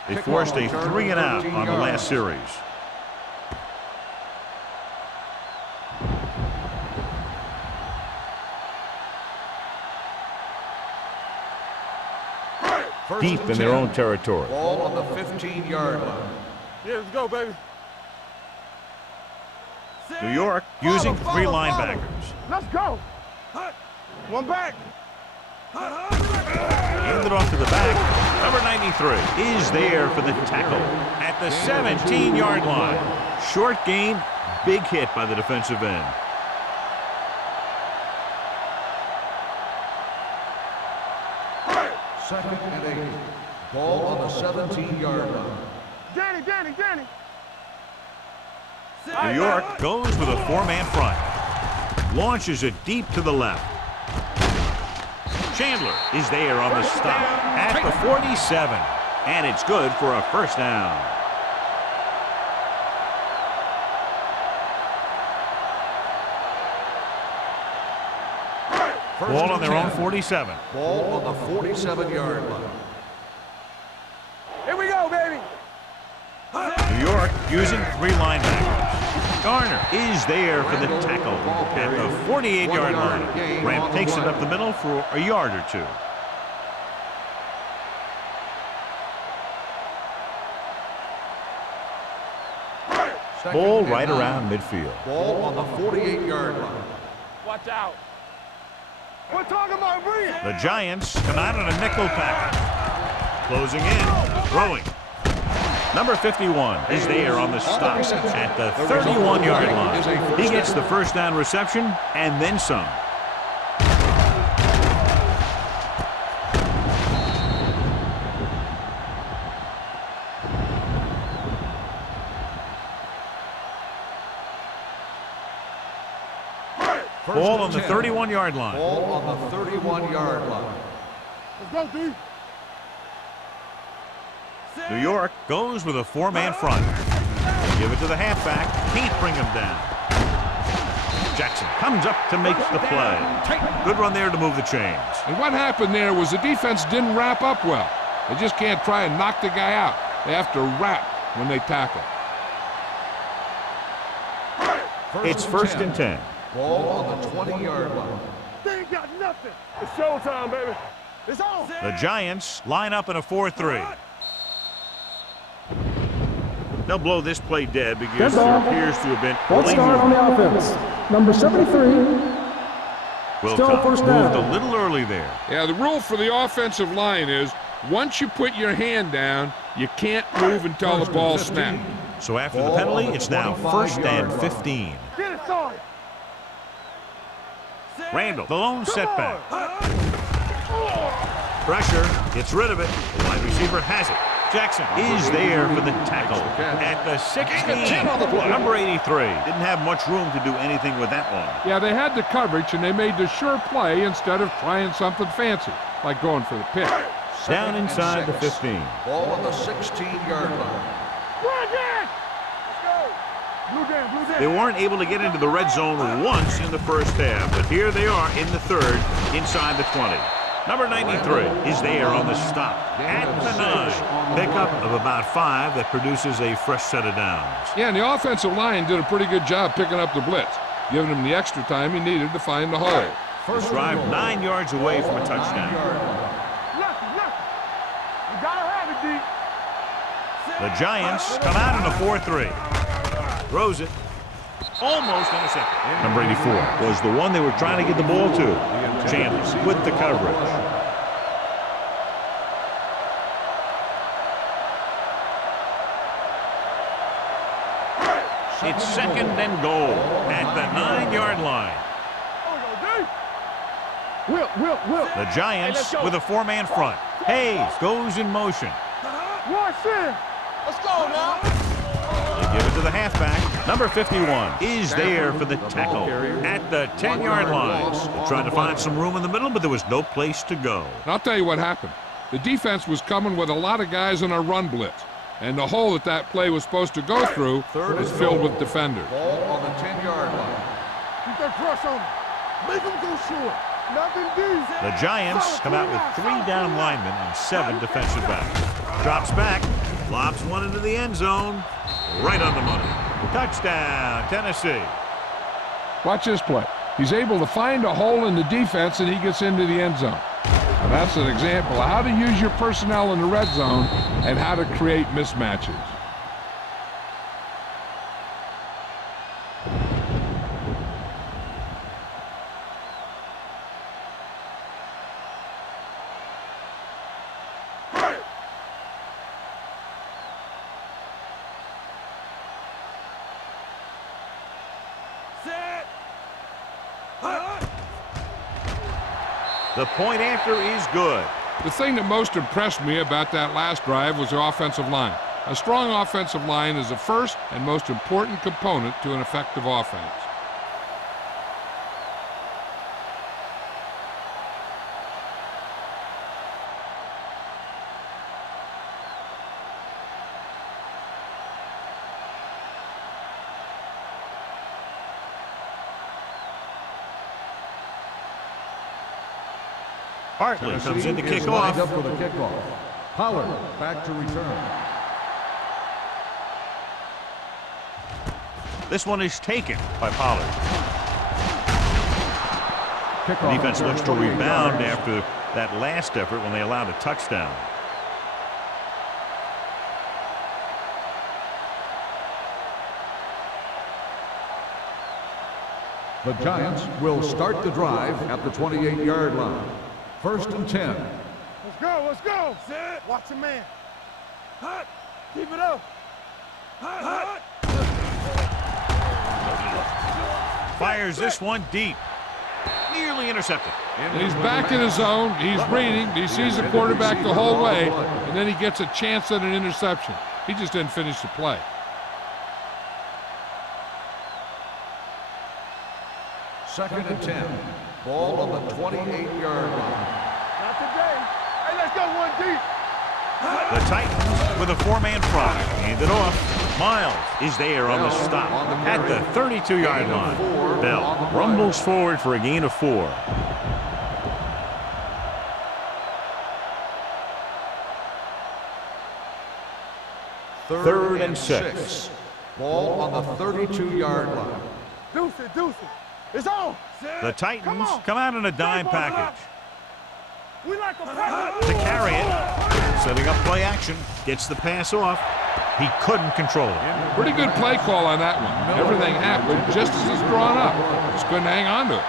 They forced a 3 and out on the last series. Deep in their own territory. Ball on the 15-yard line. Yeah, let's go, baby. New York using 3 linebackers. Let's go. One back. Handed off to the back. Number 93 is there for the tackle at the 17-yard line. Short gain, big hit by the defensive end. Second and 8. Ball on the 17-yard line. Danny. New York goes with a 4-man front. Launches it deep to the left. Chandler is there on the stop at the 47. And it's good for a first down. Ball on their own 47. Ball on the 47-yard line. Here we go, baby. New York using 3 linebackers. Garner is there for the tackle at the 48-yard line. Grant takes it up the middle for a yard or 2. Ball right around midfield. Ball on the 48-yard line. Watch out. We're talking about Bree. The Giants come out on a nickel package. Closing in, throwing. Number 51 is there on the stop at the 31-yard line. He gets the first down reception and then some. Ball on the 31-yard line. Ball on the 31-yard line. Let's go, D. New York goes with a 4-man front. They give it to the halfback. Can't bring him down. Jackson comes up to make the play. Good run there to move the chains. And what happened there was the defense didn't wrap up well. They just can't try and knock the guy out. They have to wrap when they tackle. It's first and 10. Ball on the 20-yard line. They ain't got nothing. It's showtime, baby. It's on. The Giants line up in a 4-3. They'll blow this play dead because Dead ball. there appears to have been False early start on movement. the offense. Number 73. Still first down. Moved a little early there. Yeah, the rule for the offensive line is once you put your hand down, you can't move until the ball snapped. So after the penalty, it's now 1st and 15. Get it started. Randall, the lone setback. Pressure, gets rid of it. The wide receiver has it. Jackson is there for the tackle at the 16. Number 83. Didn't have much room to do anything with that one. Yeah, they had the coverage, and they made the sure play instead of trying something fancy, like going for the pick. Down inside the 15. Ball on the 16-yard line. Run it! Let's go. Blue down, blue down. They weren't able to get into the red zone once in the first half, but here they are in the third inside the 20. Number 93 is there on the stop at the 9. Pickup of about 5 that produces a fresh set of downs. Yeah, and the offensive line did a pretty good job picking up the blitz, giving him the extra time he needed to find the hole. This drive 9 yards away from a touchdown. Lucky. You gotta have it, D. The Giants come out in a 4-3. Throws it. Almost intercepted. Number 84 was the one they were trying to get the ball to. Chandler with the coverage. It's 2nd and goal at the 9-yard line. Will. The Giants with a 4-man front. Hayes goes in motion. Watch it. Let's go now. They give it to the halfback. Number 51 is there for the tackle at the 10-yard line. They're trying to find some room in the middle, but there was no place to go. And I'll tell you what happened. The defense was coming with a lot of guys in a run blitz, and the hole that play was supposed to go through was filled with defenders. Ball on the 10-yard line. Keep that crush on him. Make him go short. Nothing D. The Giants come out with 3 down linemen and 7 defensive backs. Drops back, lobs one into the end zone, right on the money. Touchdown, Tennessee. Watch this play. He's able to find a hole in the defense, and he gets into the end zone. Now that's an example of how to use your personnel in the red zone and how to create mismatches. The point after is good. The thing that most impressed me about that last drive was the offensive line. A strong offensive line is the first and most important component to an effective offense. Hartley comes in to kick Lined off. up for the kickoff. Pollard back to return. This one is taken by Pollard. Kickoff Defense looks to 48 rebound yards. after that last effort when they allowed a touchdown. The Giants will start the drive at the 28-yard line. 1st and 10. Let's go. Watch your man. Keep it up. Fires this one deep. Nearly intercepted. And he's back in his zone. He's reading. He sees the quarterback the whole way, and then he gets a chance at an interception. He just didn't finish the play. Second and 10. Ball on the 28-yard line. Not today. Hey, let's go one deep. The Titans with a 4-man front. Hand it off. Miles is there on the stop at the 32-yard line. Bell rumbles forward for a gain of 4. Third and 6. Ball on the 32-yard line. Deuce it. It's on. The Titans come out in a dime package. We like a To carry it, setting up play action, gets the pass off. He couldn't control it. Pretty good play call on that one. Everything happened just as it's drawn up. Just couldn't hang on to it.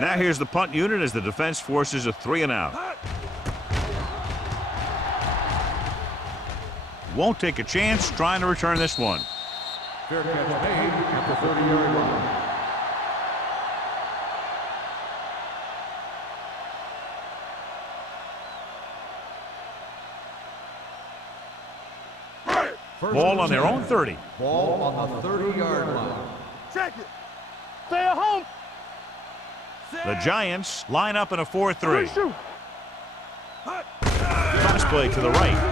Now here's the punt unit as the defense forces a 3-and-out. Won't take a chance trying to return this one. Fair catch made at the 30-yard line. Ball on their own 30. Ball on the 30-yard line. Check it. Stay at home. The Giants line up in a 4-3. Shoot. Pass play to the right.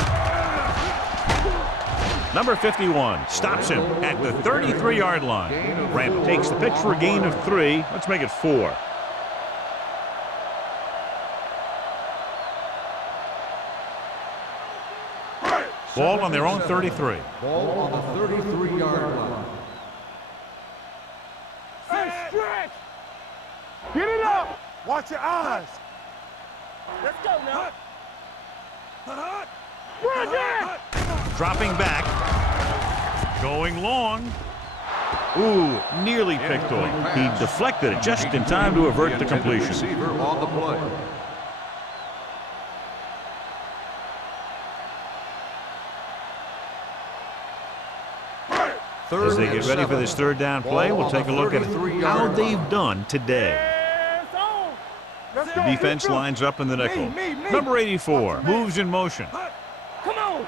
Number 51 stops him at the 33-yard line. Randall takes the pitch for a gain of 3. Let's make it 4. Ball on their own 33. Ball on the 33-yard line. Hey, stretch. Get it up. Watch your eyes. Let's go now. Run again. Dropping back. Going long. Ooh, nearly picked off. He deflected it just in time to avert the completion. Receiver on the play. As they get ready for this 3rd down play, we'll take a look at how they've done today. It's on. Let's The go. defense lines up in the nickel. Number 84 moves in motion. Come on.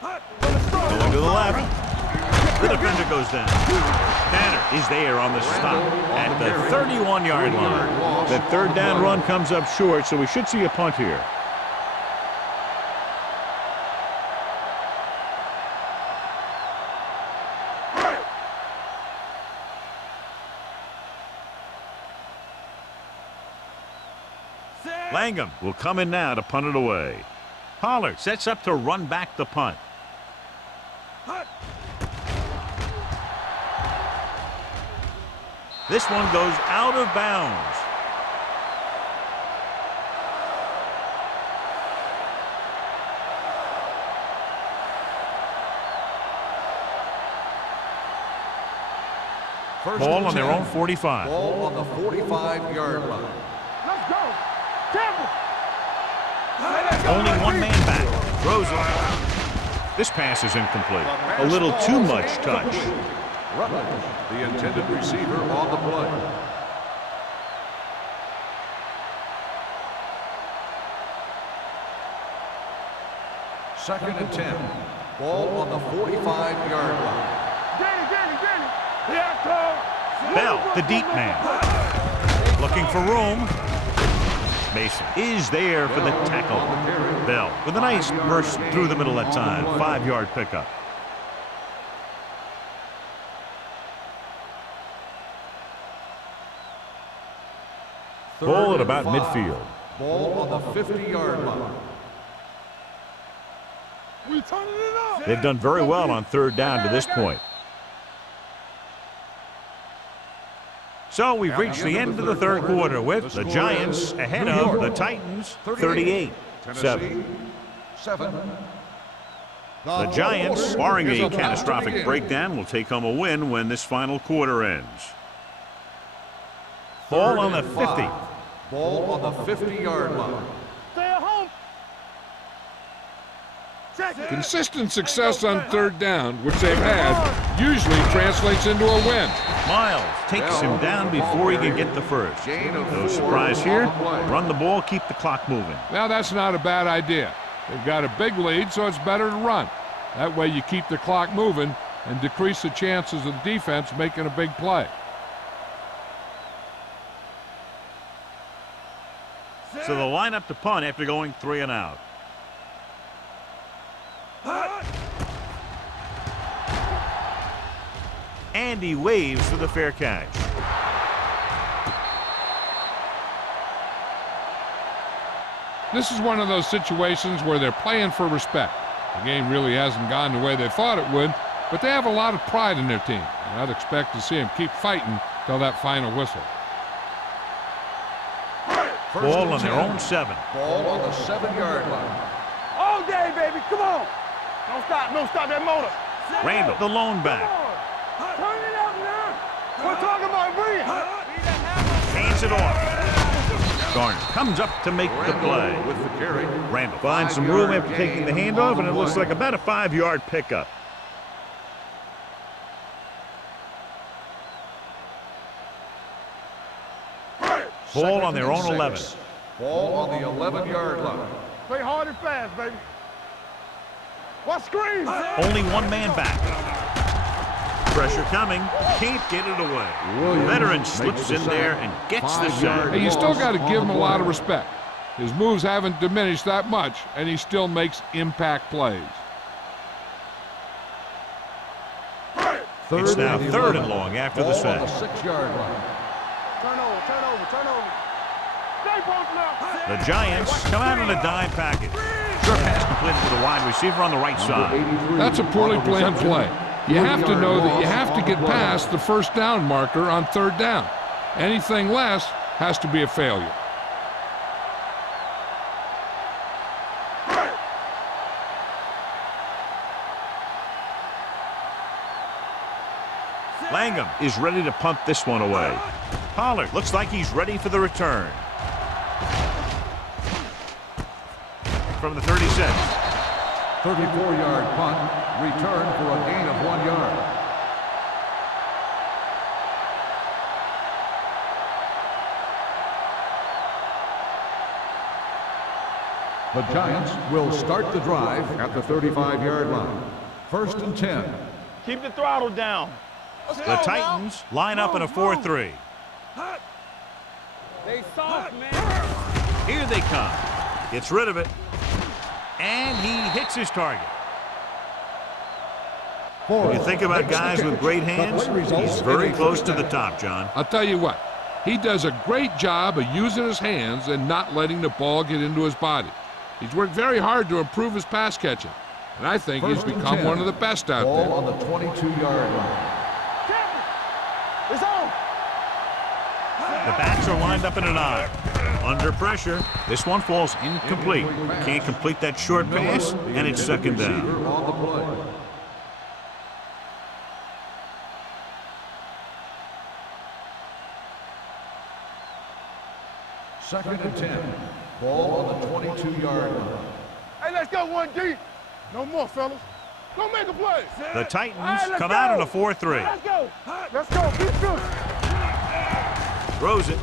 Going to the left. The defender goes down. Tanner is there on the stop at the 31-yard line. The 3rd down run comes up short, so we should see a punt here. Langham will come in now to punt it away. Pollard sets up to run back the punt. This one goes out of bounds. Ball on their own 45. Ball on the 45-yard line. Let's go. Temple. Only one man back. Throws it. This pass is incomplete. A little too much touch. Rutledge, the intended receiver on the play. Second and 10. Ball on the 45-yard line. Danny. Yeah, Cole. Bell, the deep man. Looking for room. Mason is there for the tackle. Bell with a nice burst through the middle that time. 5-yard pickup. Ball at about midfield. Ball on the 50-yard line. We turning it up. They've done very well on 3rd down to this point. So we've reached the end of the 3rd quarter with the Giants ahead of the Titans 38-7. Tennessee, 7. The Giants, barring a catastrophic breakdown, will take home a win when this final quarter ends. Ball on the 50. Ball on the 50-yard line. Stay at home. Check it. Consistent success on 3rd down, which they've had, usually translates into a win. Miles takes him down before he can get the first. No surprise here. Run the ball, keep the clock moving. Now, that's not a bad idea. They've got a big lead, so it's better to run. That way you keep the clock moving and decrease the chances of the defense making a big play. So they'll line up to punt after going 3 and out. And he waves for the fair catch. This is one of those situations where they're playing for respect. The game really hasn't gone the way they thought it would, but they have a lot of pride in their team, and I'd expect to see them keep fighting till that final whistle. Ball on their own 7. Ball on the 7-yard line. All day, baby. Come on. Don't stop that motor. Randall, the lone back. Turn it up now. We're talking about bringing. Hands Hands it off. Garner comes up to make the play. With the carry. Randall finds some room after taking the handoff, and it looks like about a 5-yard pickup. Ball on their own 11. Ball on the 11-yard line. Play hard and fast, baby. What screen? Only one man back. Pressure coming. Can't get it away. Veteran slips in there and gets the shot. Hey, you still got to give him a lot of respect. His moves haven't diminished that much, and he still makes impact plays. It's now 3rd and long after the sack. 6-yard line. Turnover. Stay both now. The Giants come out on a dime package. Short pass completed to the wide receiver on the right side. That's a poorly planned play. You have to know that you have to get past the first down marker on 3rd down. Anything less has to be a failure. Langham is ready to punt this one away. Pollard looks like he's ready for the return. From the 36. 34-yard punt. Return for a gain of 1 yard. The Giants will start the drive at the 35-yard line. 1st and 10. Keep the throttle down. The Titans line up in a 4-3. They soft, man. Here they come. Gets rid of it. And he hits his target. When you think about guys with great hands, he's very close to the top, John. I'll tell you what, he does a great job of using his hands and not letting the ball get into his body. He's worked very hard to improve his pass catching, and I think he's become one of the best out there. Ball on the 22-yard line. It's on. The backs are lined up in an I. Under pressure, this one falls incomplete. Can't complete that short pass, and it's 2nd down. On the play. Second and 10. Ball on the 22-yard line. Hey, let's go 1 deep. No more, fellas. Go make a play. The Titans come out in a 4-3. Let's go. Let's go. Keep shooting. Throws it,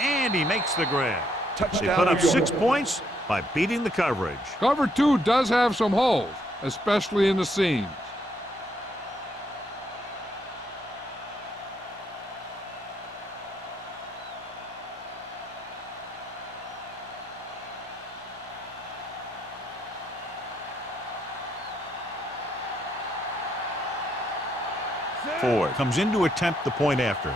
and he makes the grab. They Touchdown, put up New York. 6 points by beating the coverage. Cover 2 does have some holes, especially in the seams. Ford comes in to attempt the point after.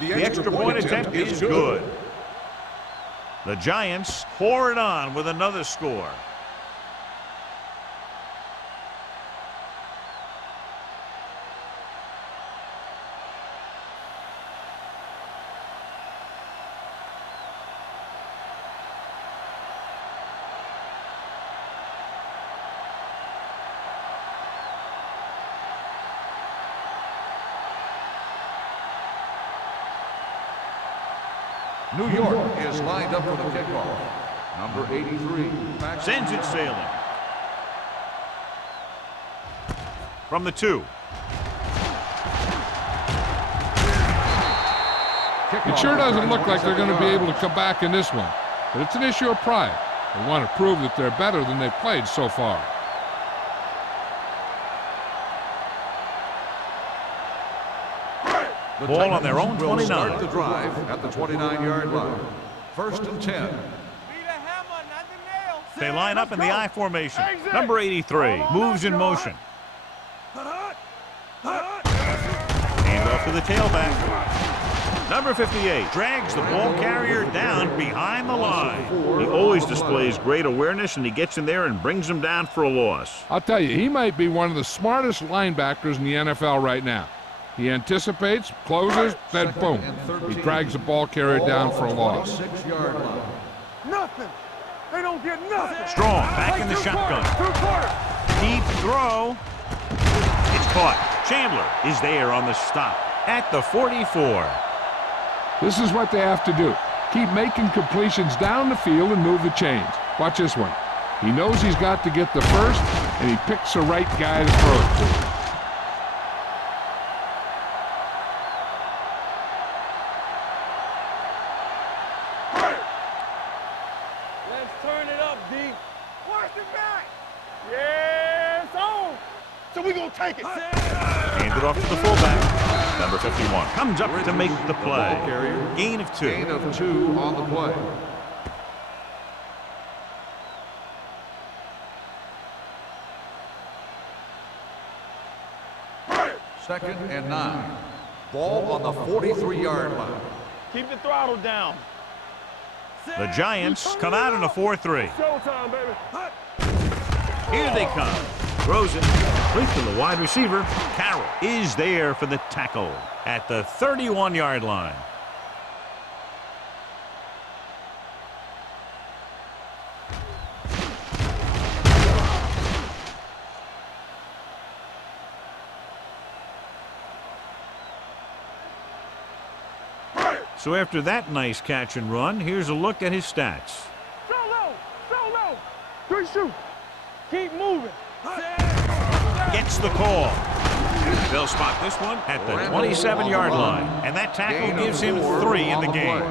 The extra point attempt is good. The Giants pour it on with another score. New York is lined up for the kickoff. Number 83. Sends it sailing. From the 2. It sure doesn't look like they're going to be able to come back in this one, but it's an issue of pride. They want to prove that they're better than they've played so far. The Ball on their own Titans will 29. start the drive at the 29-yard line. 1st and 10. Be the hammer, not the nail. They line up in the I formation. Number 83 moves in motion. Hand off to the tailback. Number 58 drags the ball carrier down behind the line. He always displays great awareness, and he gets in there and brings him down for a loss. I'll tell you, he might be one of the smartest linebackers in the NFL right now. He anticipates, closes, then boom, he drags the ball carrier down for a loss. 26-yard line. Nothing. They don't get nothing. Strong back in the shotgun. Two quarters. Deep throw. It's caught. Chandler is there on the stop at the 44. This is what they have to do. Keep making completions down the field and move the chains. Watch this one. He knows he's got to get the first, and he picks the right guy to throw it to. Let's turn it up, D. Watch it back. Yeah, it's on. So we gonna take it. Handed off to the fullback. Number 51 comes up to make the play. Ball carrier. Gain of 2. Gain of 2 on the play. Second and 9. Ball on the 43-yard line. Keep the throttle down. The Giants come out in a 4-3. Showtime, baby. Here they come. Throws it. Complete to the wide receiver. Carroll is there for the tackle at the 31-yard line. So after that nice catch and run, here's a look at his stats. Solo. 3 shoot. Keep moving. Gets the call. They'll spot this one at the 27-yard line. And that tackle gives him 3 in the game.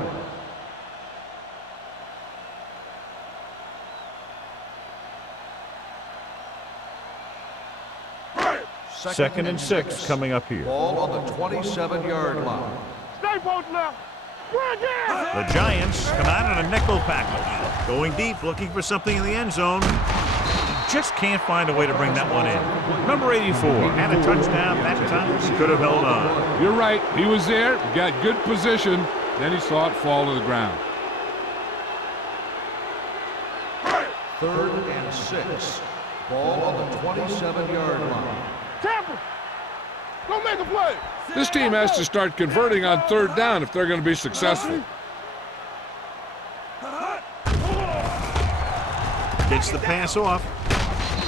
Second and 6 coming up here. Ball on the 27-yard line. Stay posted now. The Giants come out in a nickel package. Going deep, looking for something in the end zone. Just can't find a way to bring that one in. Number 84 had a touchdown that time. He could have held on. You're right. He was there, got good position, then he saw it fall to the ground. Third and 6. Ball on the 27-yard line. Tampa. Go make a play. This team has to start converting on third down if they're going to be successful. Gets the pass off.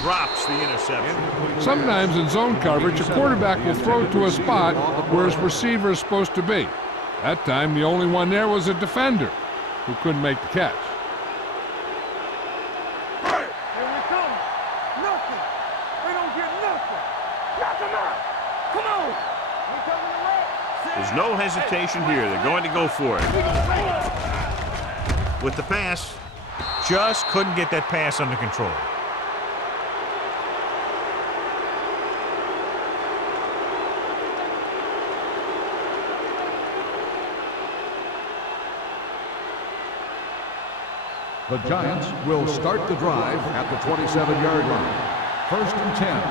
Drops the interception. Sometimes in zone coverage, a quarterback will throw to a spot where his receiver is supposed to be. That time, the only one there was a defender who couldn't make the catch. Here we come. Nothing. We don't get nothing. Knock them out. Come on. We coming to rock. There's no hesitation here. They're going to go for it. With the pass, just couldn't get that pass under control. The Giants will start the drive at the 27-yard line. First and 10.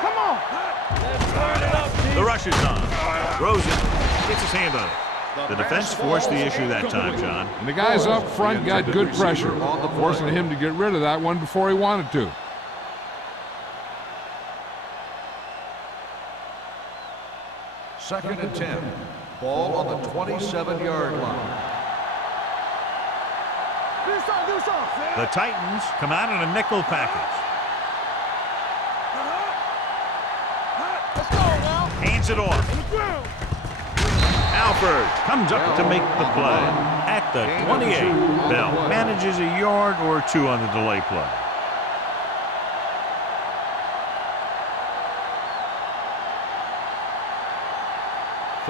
Come on. Let's turn it up, D. The rush is on. Throws it. Gets his hand on it. The defense forced the issue that time, John. And the guys up front got good pressure, forcing him to get rid of that one before he wanted to. Second and 10. Ball on the 27-yard line. The Titans come out in a nickel package. Hands it off. Alford comes up to make the play at the 28. Bell manages a yard or 2 on the delay play.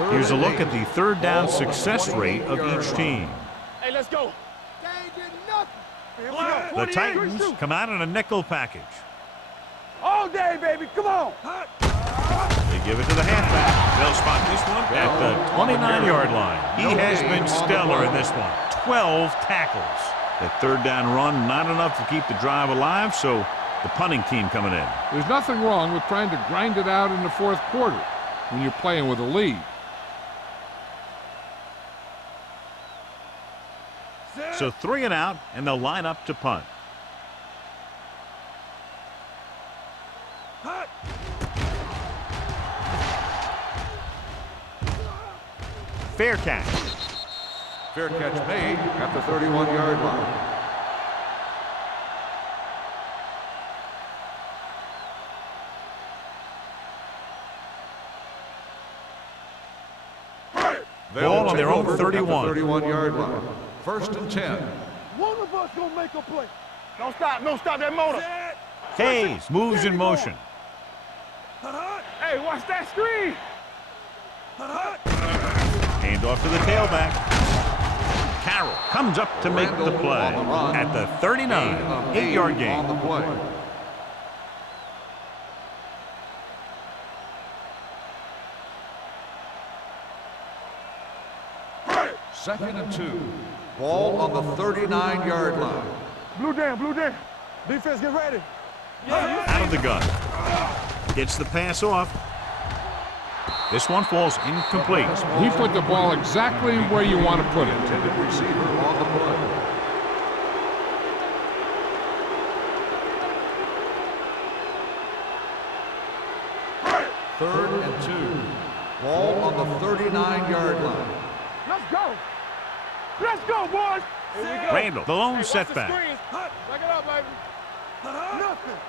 Here's a look at the third down success rate of each team. Hey, let's go. They ain't getting nothing. The Titans come out in a nickel package. All day, baby. Come on. They give it to the halfback. They'll spot this one at the 29-yard line. He has been stellar in this one. 12 tackles. The third down run, not enough to keep the drive alive, so the punting team coming in. There's nothing wrong with trying to grind it out in the fourth quarter when you're playing with a lead. So 3 and out, and they'll line up to punt. Fair catch. Fair catch made at the 31-yard line. Ball on their own 31. 31-yard line. First and 10. One of us gonna make a play. Don't stop that motor. Hayes moves in motion. Hey, watch that screen. Hand off to the tailback. Carroll comes up to make the play at the 39. 8-yard on gain. the play. Second and 2. Ball on the 39-yard line. Blue down, blue down. Defense, get ready. Out of the gun. Gets the pass off. This one falls incomplete. He put the ball exactly where you want to put it. Intended receiver on the play. Third and 2. Ball on the 39-yard line. Let's go. Let's go, boys. Here we go. Randall, the lone Hey, watch the setback. screens. Back it up, baby. Nothing.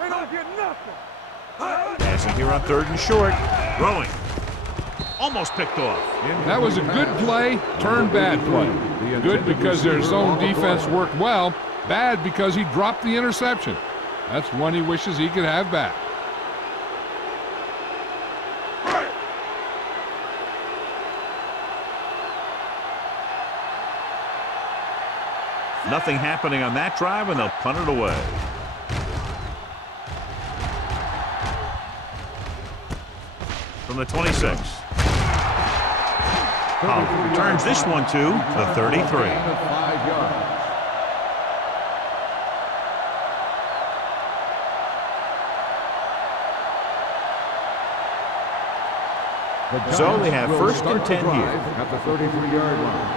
They don't get nothing. Passing here on 3rd and short. Throwing. Almost picked off. That was a good play, turned bad play. Good because their zone defense worked well. Bad because he dropped the interception. That's one he wishes he could have back. Nothing happening on that drive, and they'll punt it away. From the 26. Returns this one to the 33. Gain of 5 yards. So they have first and 10 here. At the 33-yard line.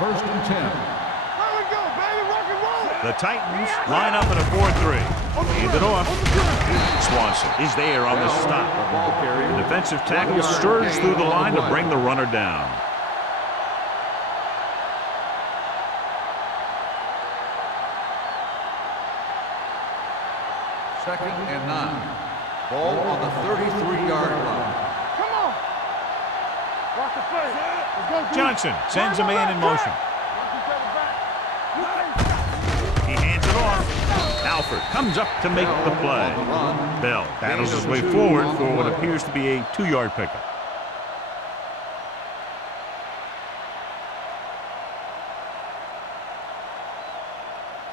First and 10. There we go, baby. Rock and roll. The Titans line up in a 4-3. Hand it off. Swanson is there on the stop. The defensive tackle stirs through the line to bring the runner down. Second and 9. Ball on the 33-yard line. Come on. Watch the play. Let's go, D. Johnson sends a man in motion. Watch each other back. He hands it off. Alford comes up to make the play. Bell battles his way forward for what appears to be a 2-yard pickup.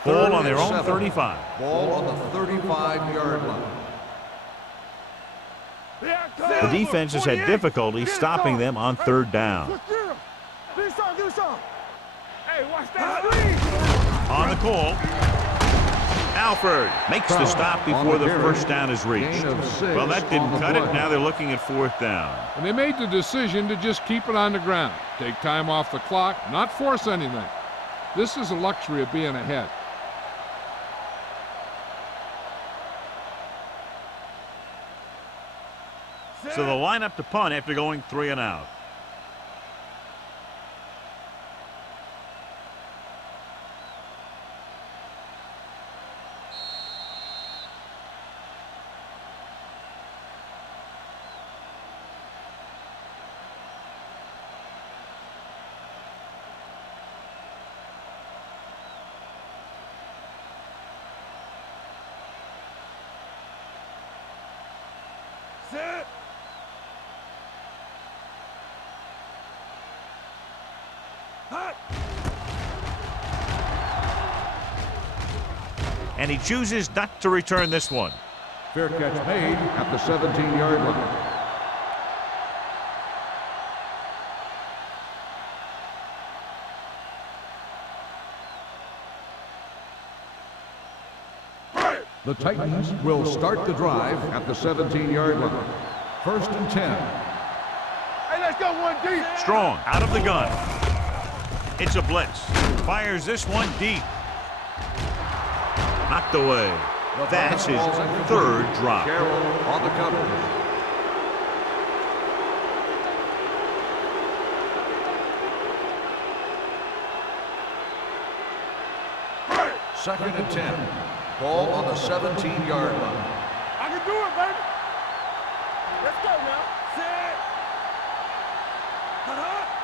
Ball on their own 35. Ball on the 35-yard line. The defense has had difficulty stopping them on 3rd down. Let's get him. Give me some. Hey, watch that screen. On the call, Alford makes the stop before the first down is reached. Well, that didn't cut it. Now they're looking at 4th down. And they made the decision to just keep it on the ground. Take time off the clock, not force anything. This is a luxury of being ahead. So they'll line up to punt after going 3 and out. Set. Hot. And he chooses not to return this one. Fair catch made at the 17-yard line. The Titans will start the drive at the 17-yard line. First and 10. Hey, let's go one deep. Strong out of the gun. It's a blitz. Fires this one deep. Knocked away. That's his 3rd drop. Carroll on the cover. Second and 10. Ball on the 17-yard line. I can do it, baby. Let's go now. Set.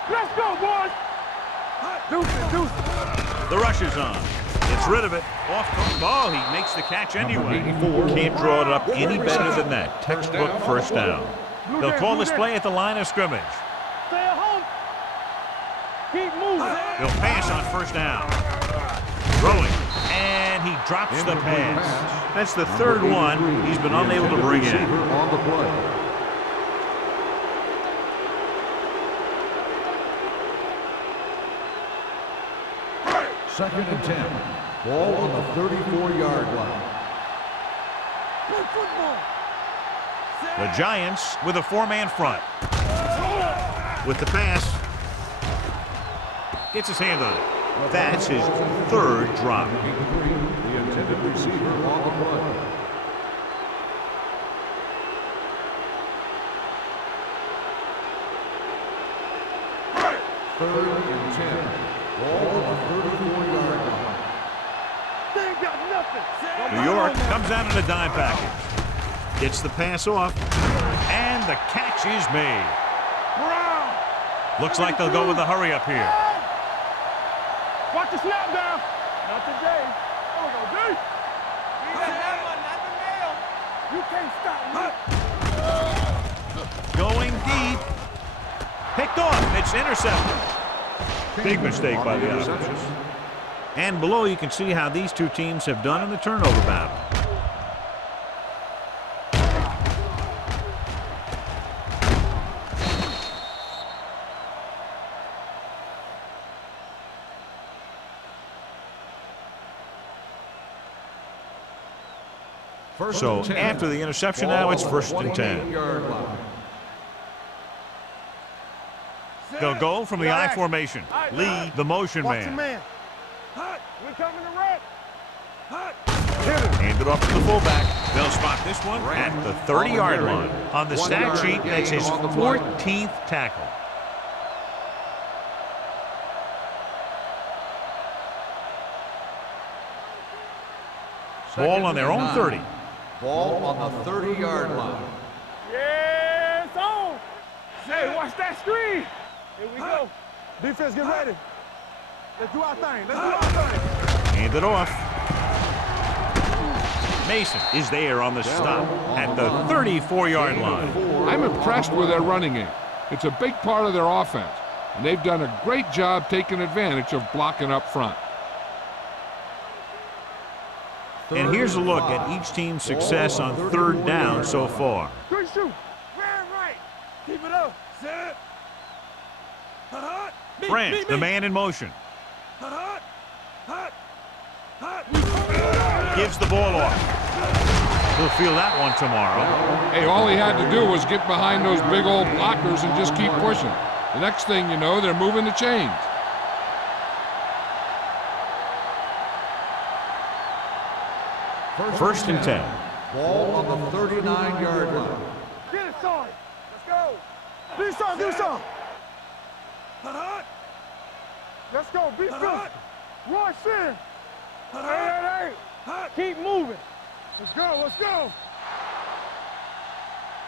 Let's go, boys. Deuce. The rush is on. Gets rid of it. Off the ball. He makes the catch anyway. Can't draw it up any better than that. Textbook first down. They'll call this play at the line of scrimmage. Stay at home. Keep moving. He'll pass on first down. Throwing. And he drops the pass. That's the third one he's been unable to bring in. On the play. Second and 10. Ball on the 34-yard line. Good football. The Giants with a four-man front. With the pass. Gets his hand on it. That's his third drop. The intended receiver on the play. Third and 10. Ball on the 34-yard line. They ain't got nothing. New York comes out in a dime package. Gets the pass off. And the catch is made. Brown. Looks like they'll go with a hurry up here. Watch the snap down. Not today. Oh, no, D. You can't stop me. Going deep. Picked off. It's intercepted. Big mistake by the offense. And below you can see how these two teams have done in the turnover battle. So after the interception now it's first and 10. They'll go from the I formation. Lee, the motion man. We coming to wreck. Hand it off to the fullback. They'll spot this one at the 30-yard line. On the stat sheet, that's his 14th tackle. Ball on their own 30. Ball on the 30-yard line. Yeah, it's on. Hey, watch that screen. Here we go. Defense, get ready. Let's do our thing. Let's do our thing. Hand it off. Mason is there on the stop at the 34-yard line. I'm impressed with their running game. It's a big part of their offense, and they've done a great job taking advantage of blocking up front. And here's a look at each team's success on third down so far. Good shoot. Ran right. Keep it up. Set. Branch, the man in motion. Gives the ball off. He'll feel that one tomorrow. Hey, all he had to do was get behind those big old blockers and just keep pushing. The next thing you know, they're moving the chains. First and 10. Ball on the 39-yard line. Get it, son. Let's go. Do something, do something. Let's go, be good. Rush in. Hey. Keep moving. Let's go, let's go.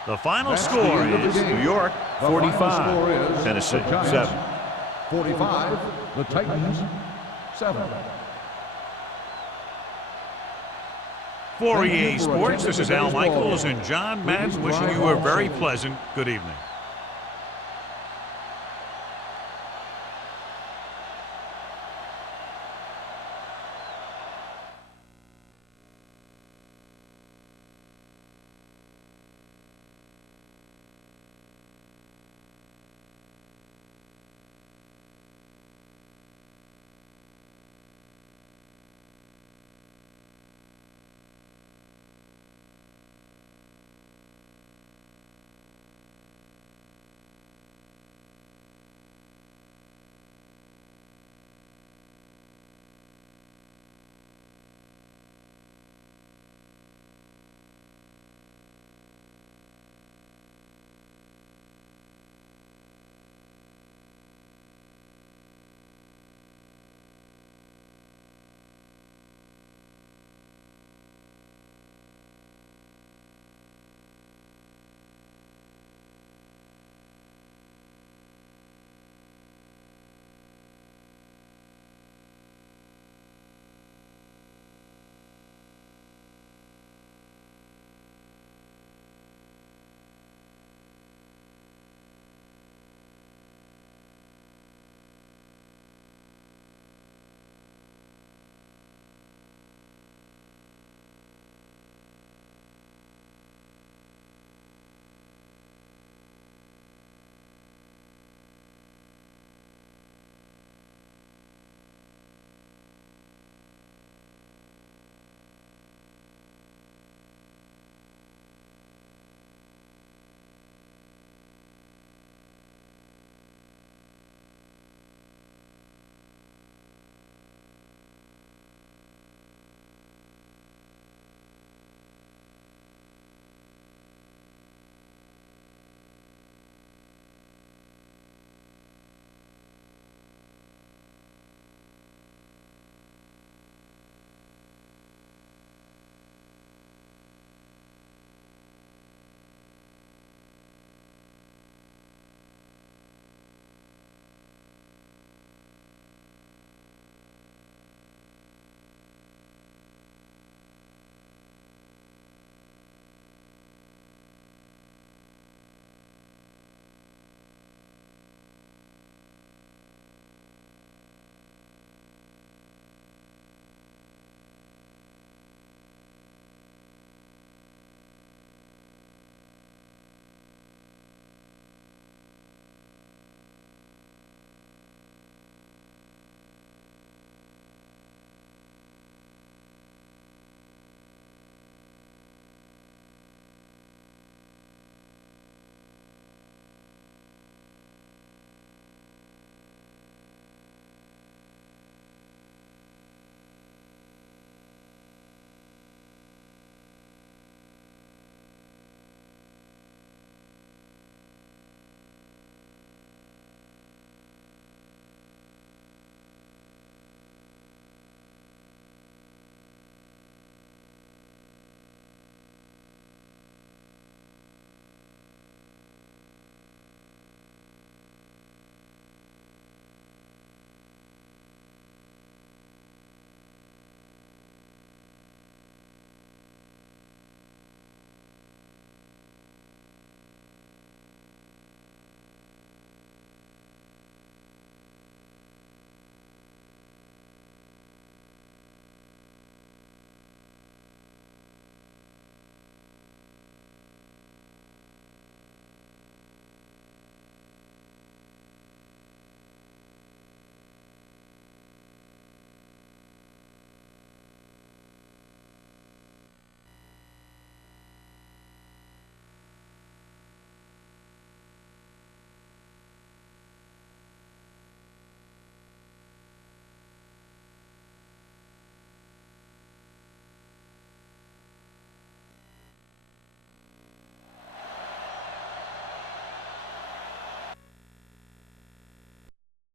The final score is New York 45, Tennessee 7. 45, the Titans 7. For EA Sports, this is Al Michaels and John Madden wishing you a very pleasant good evening.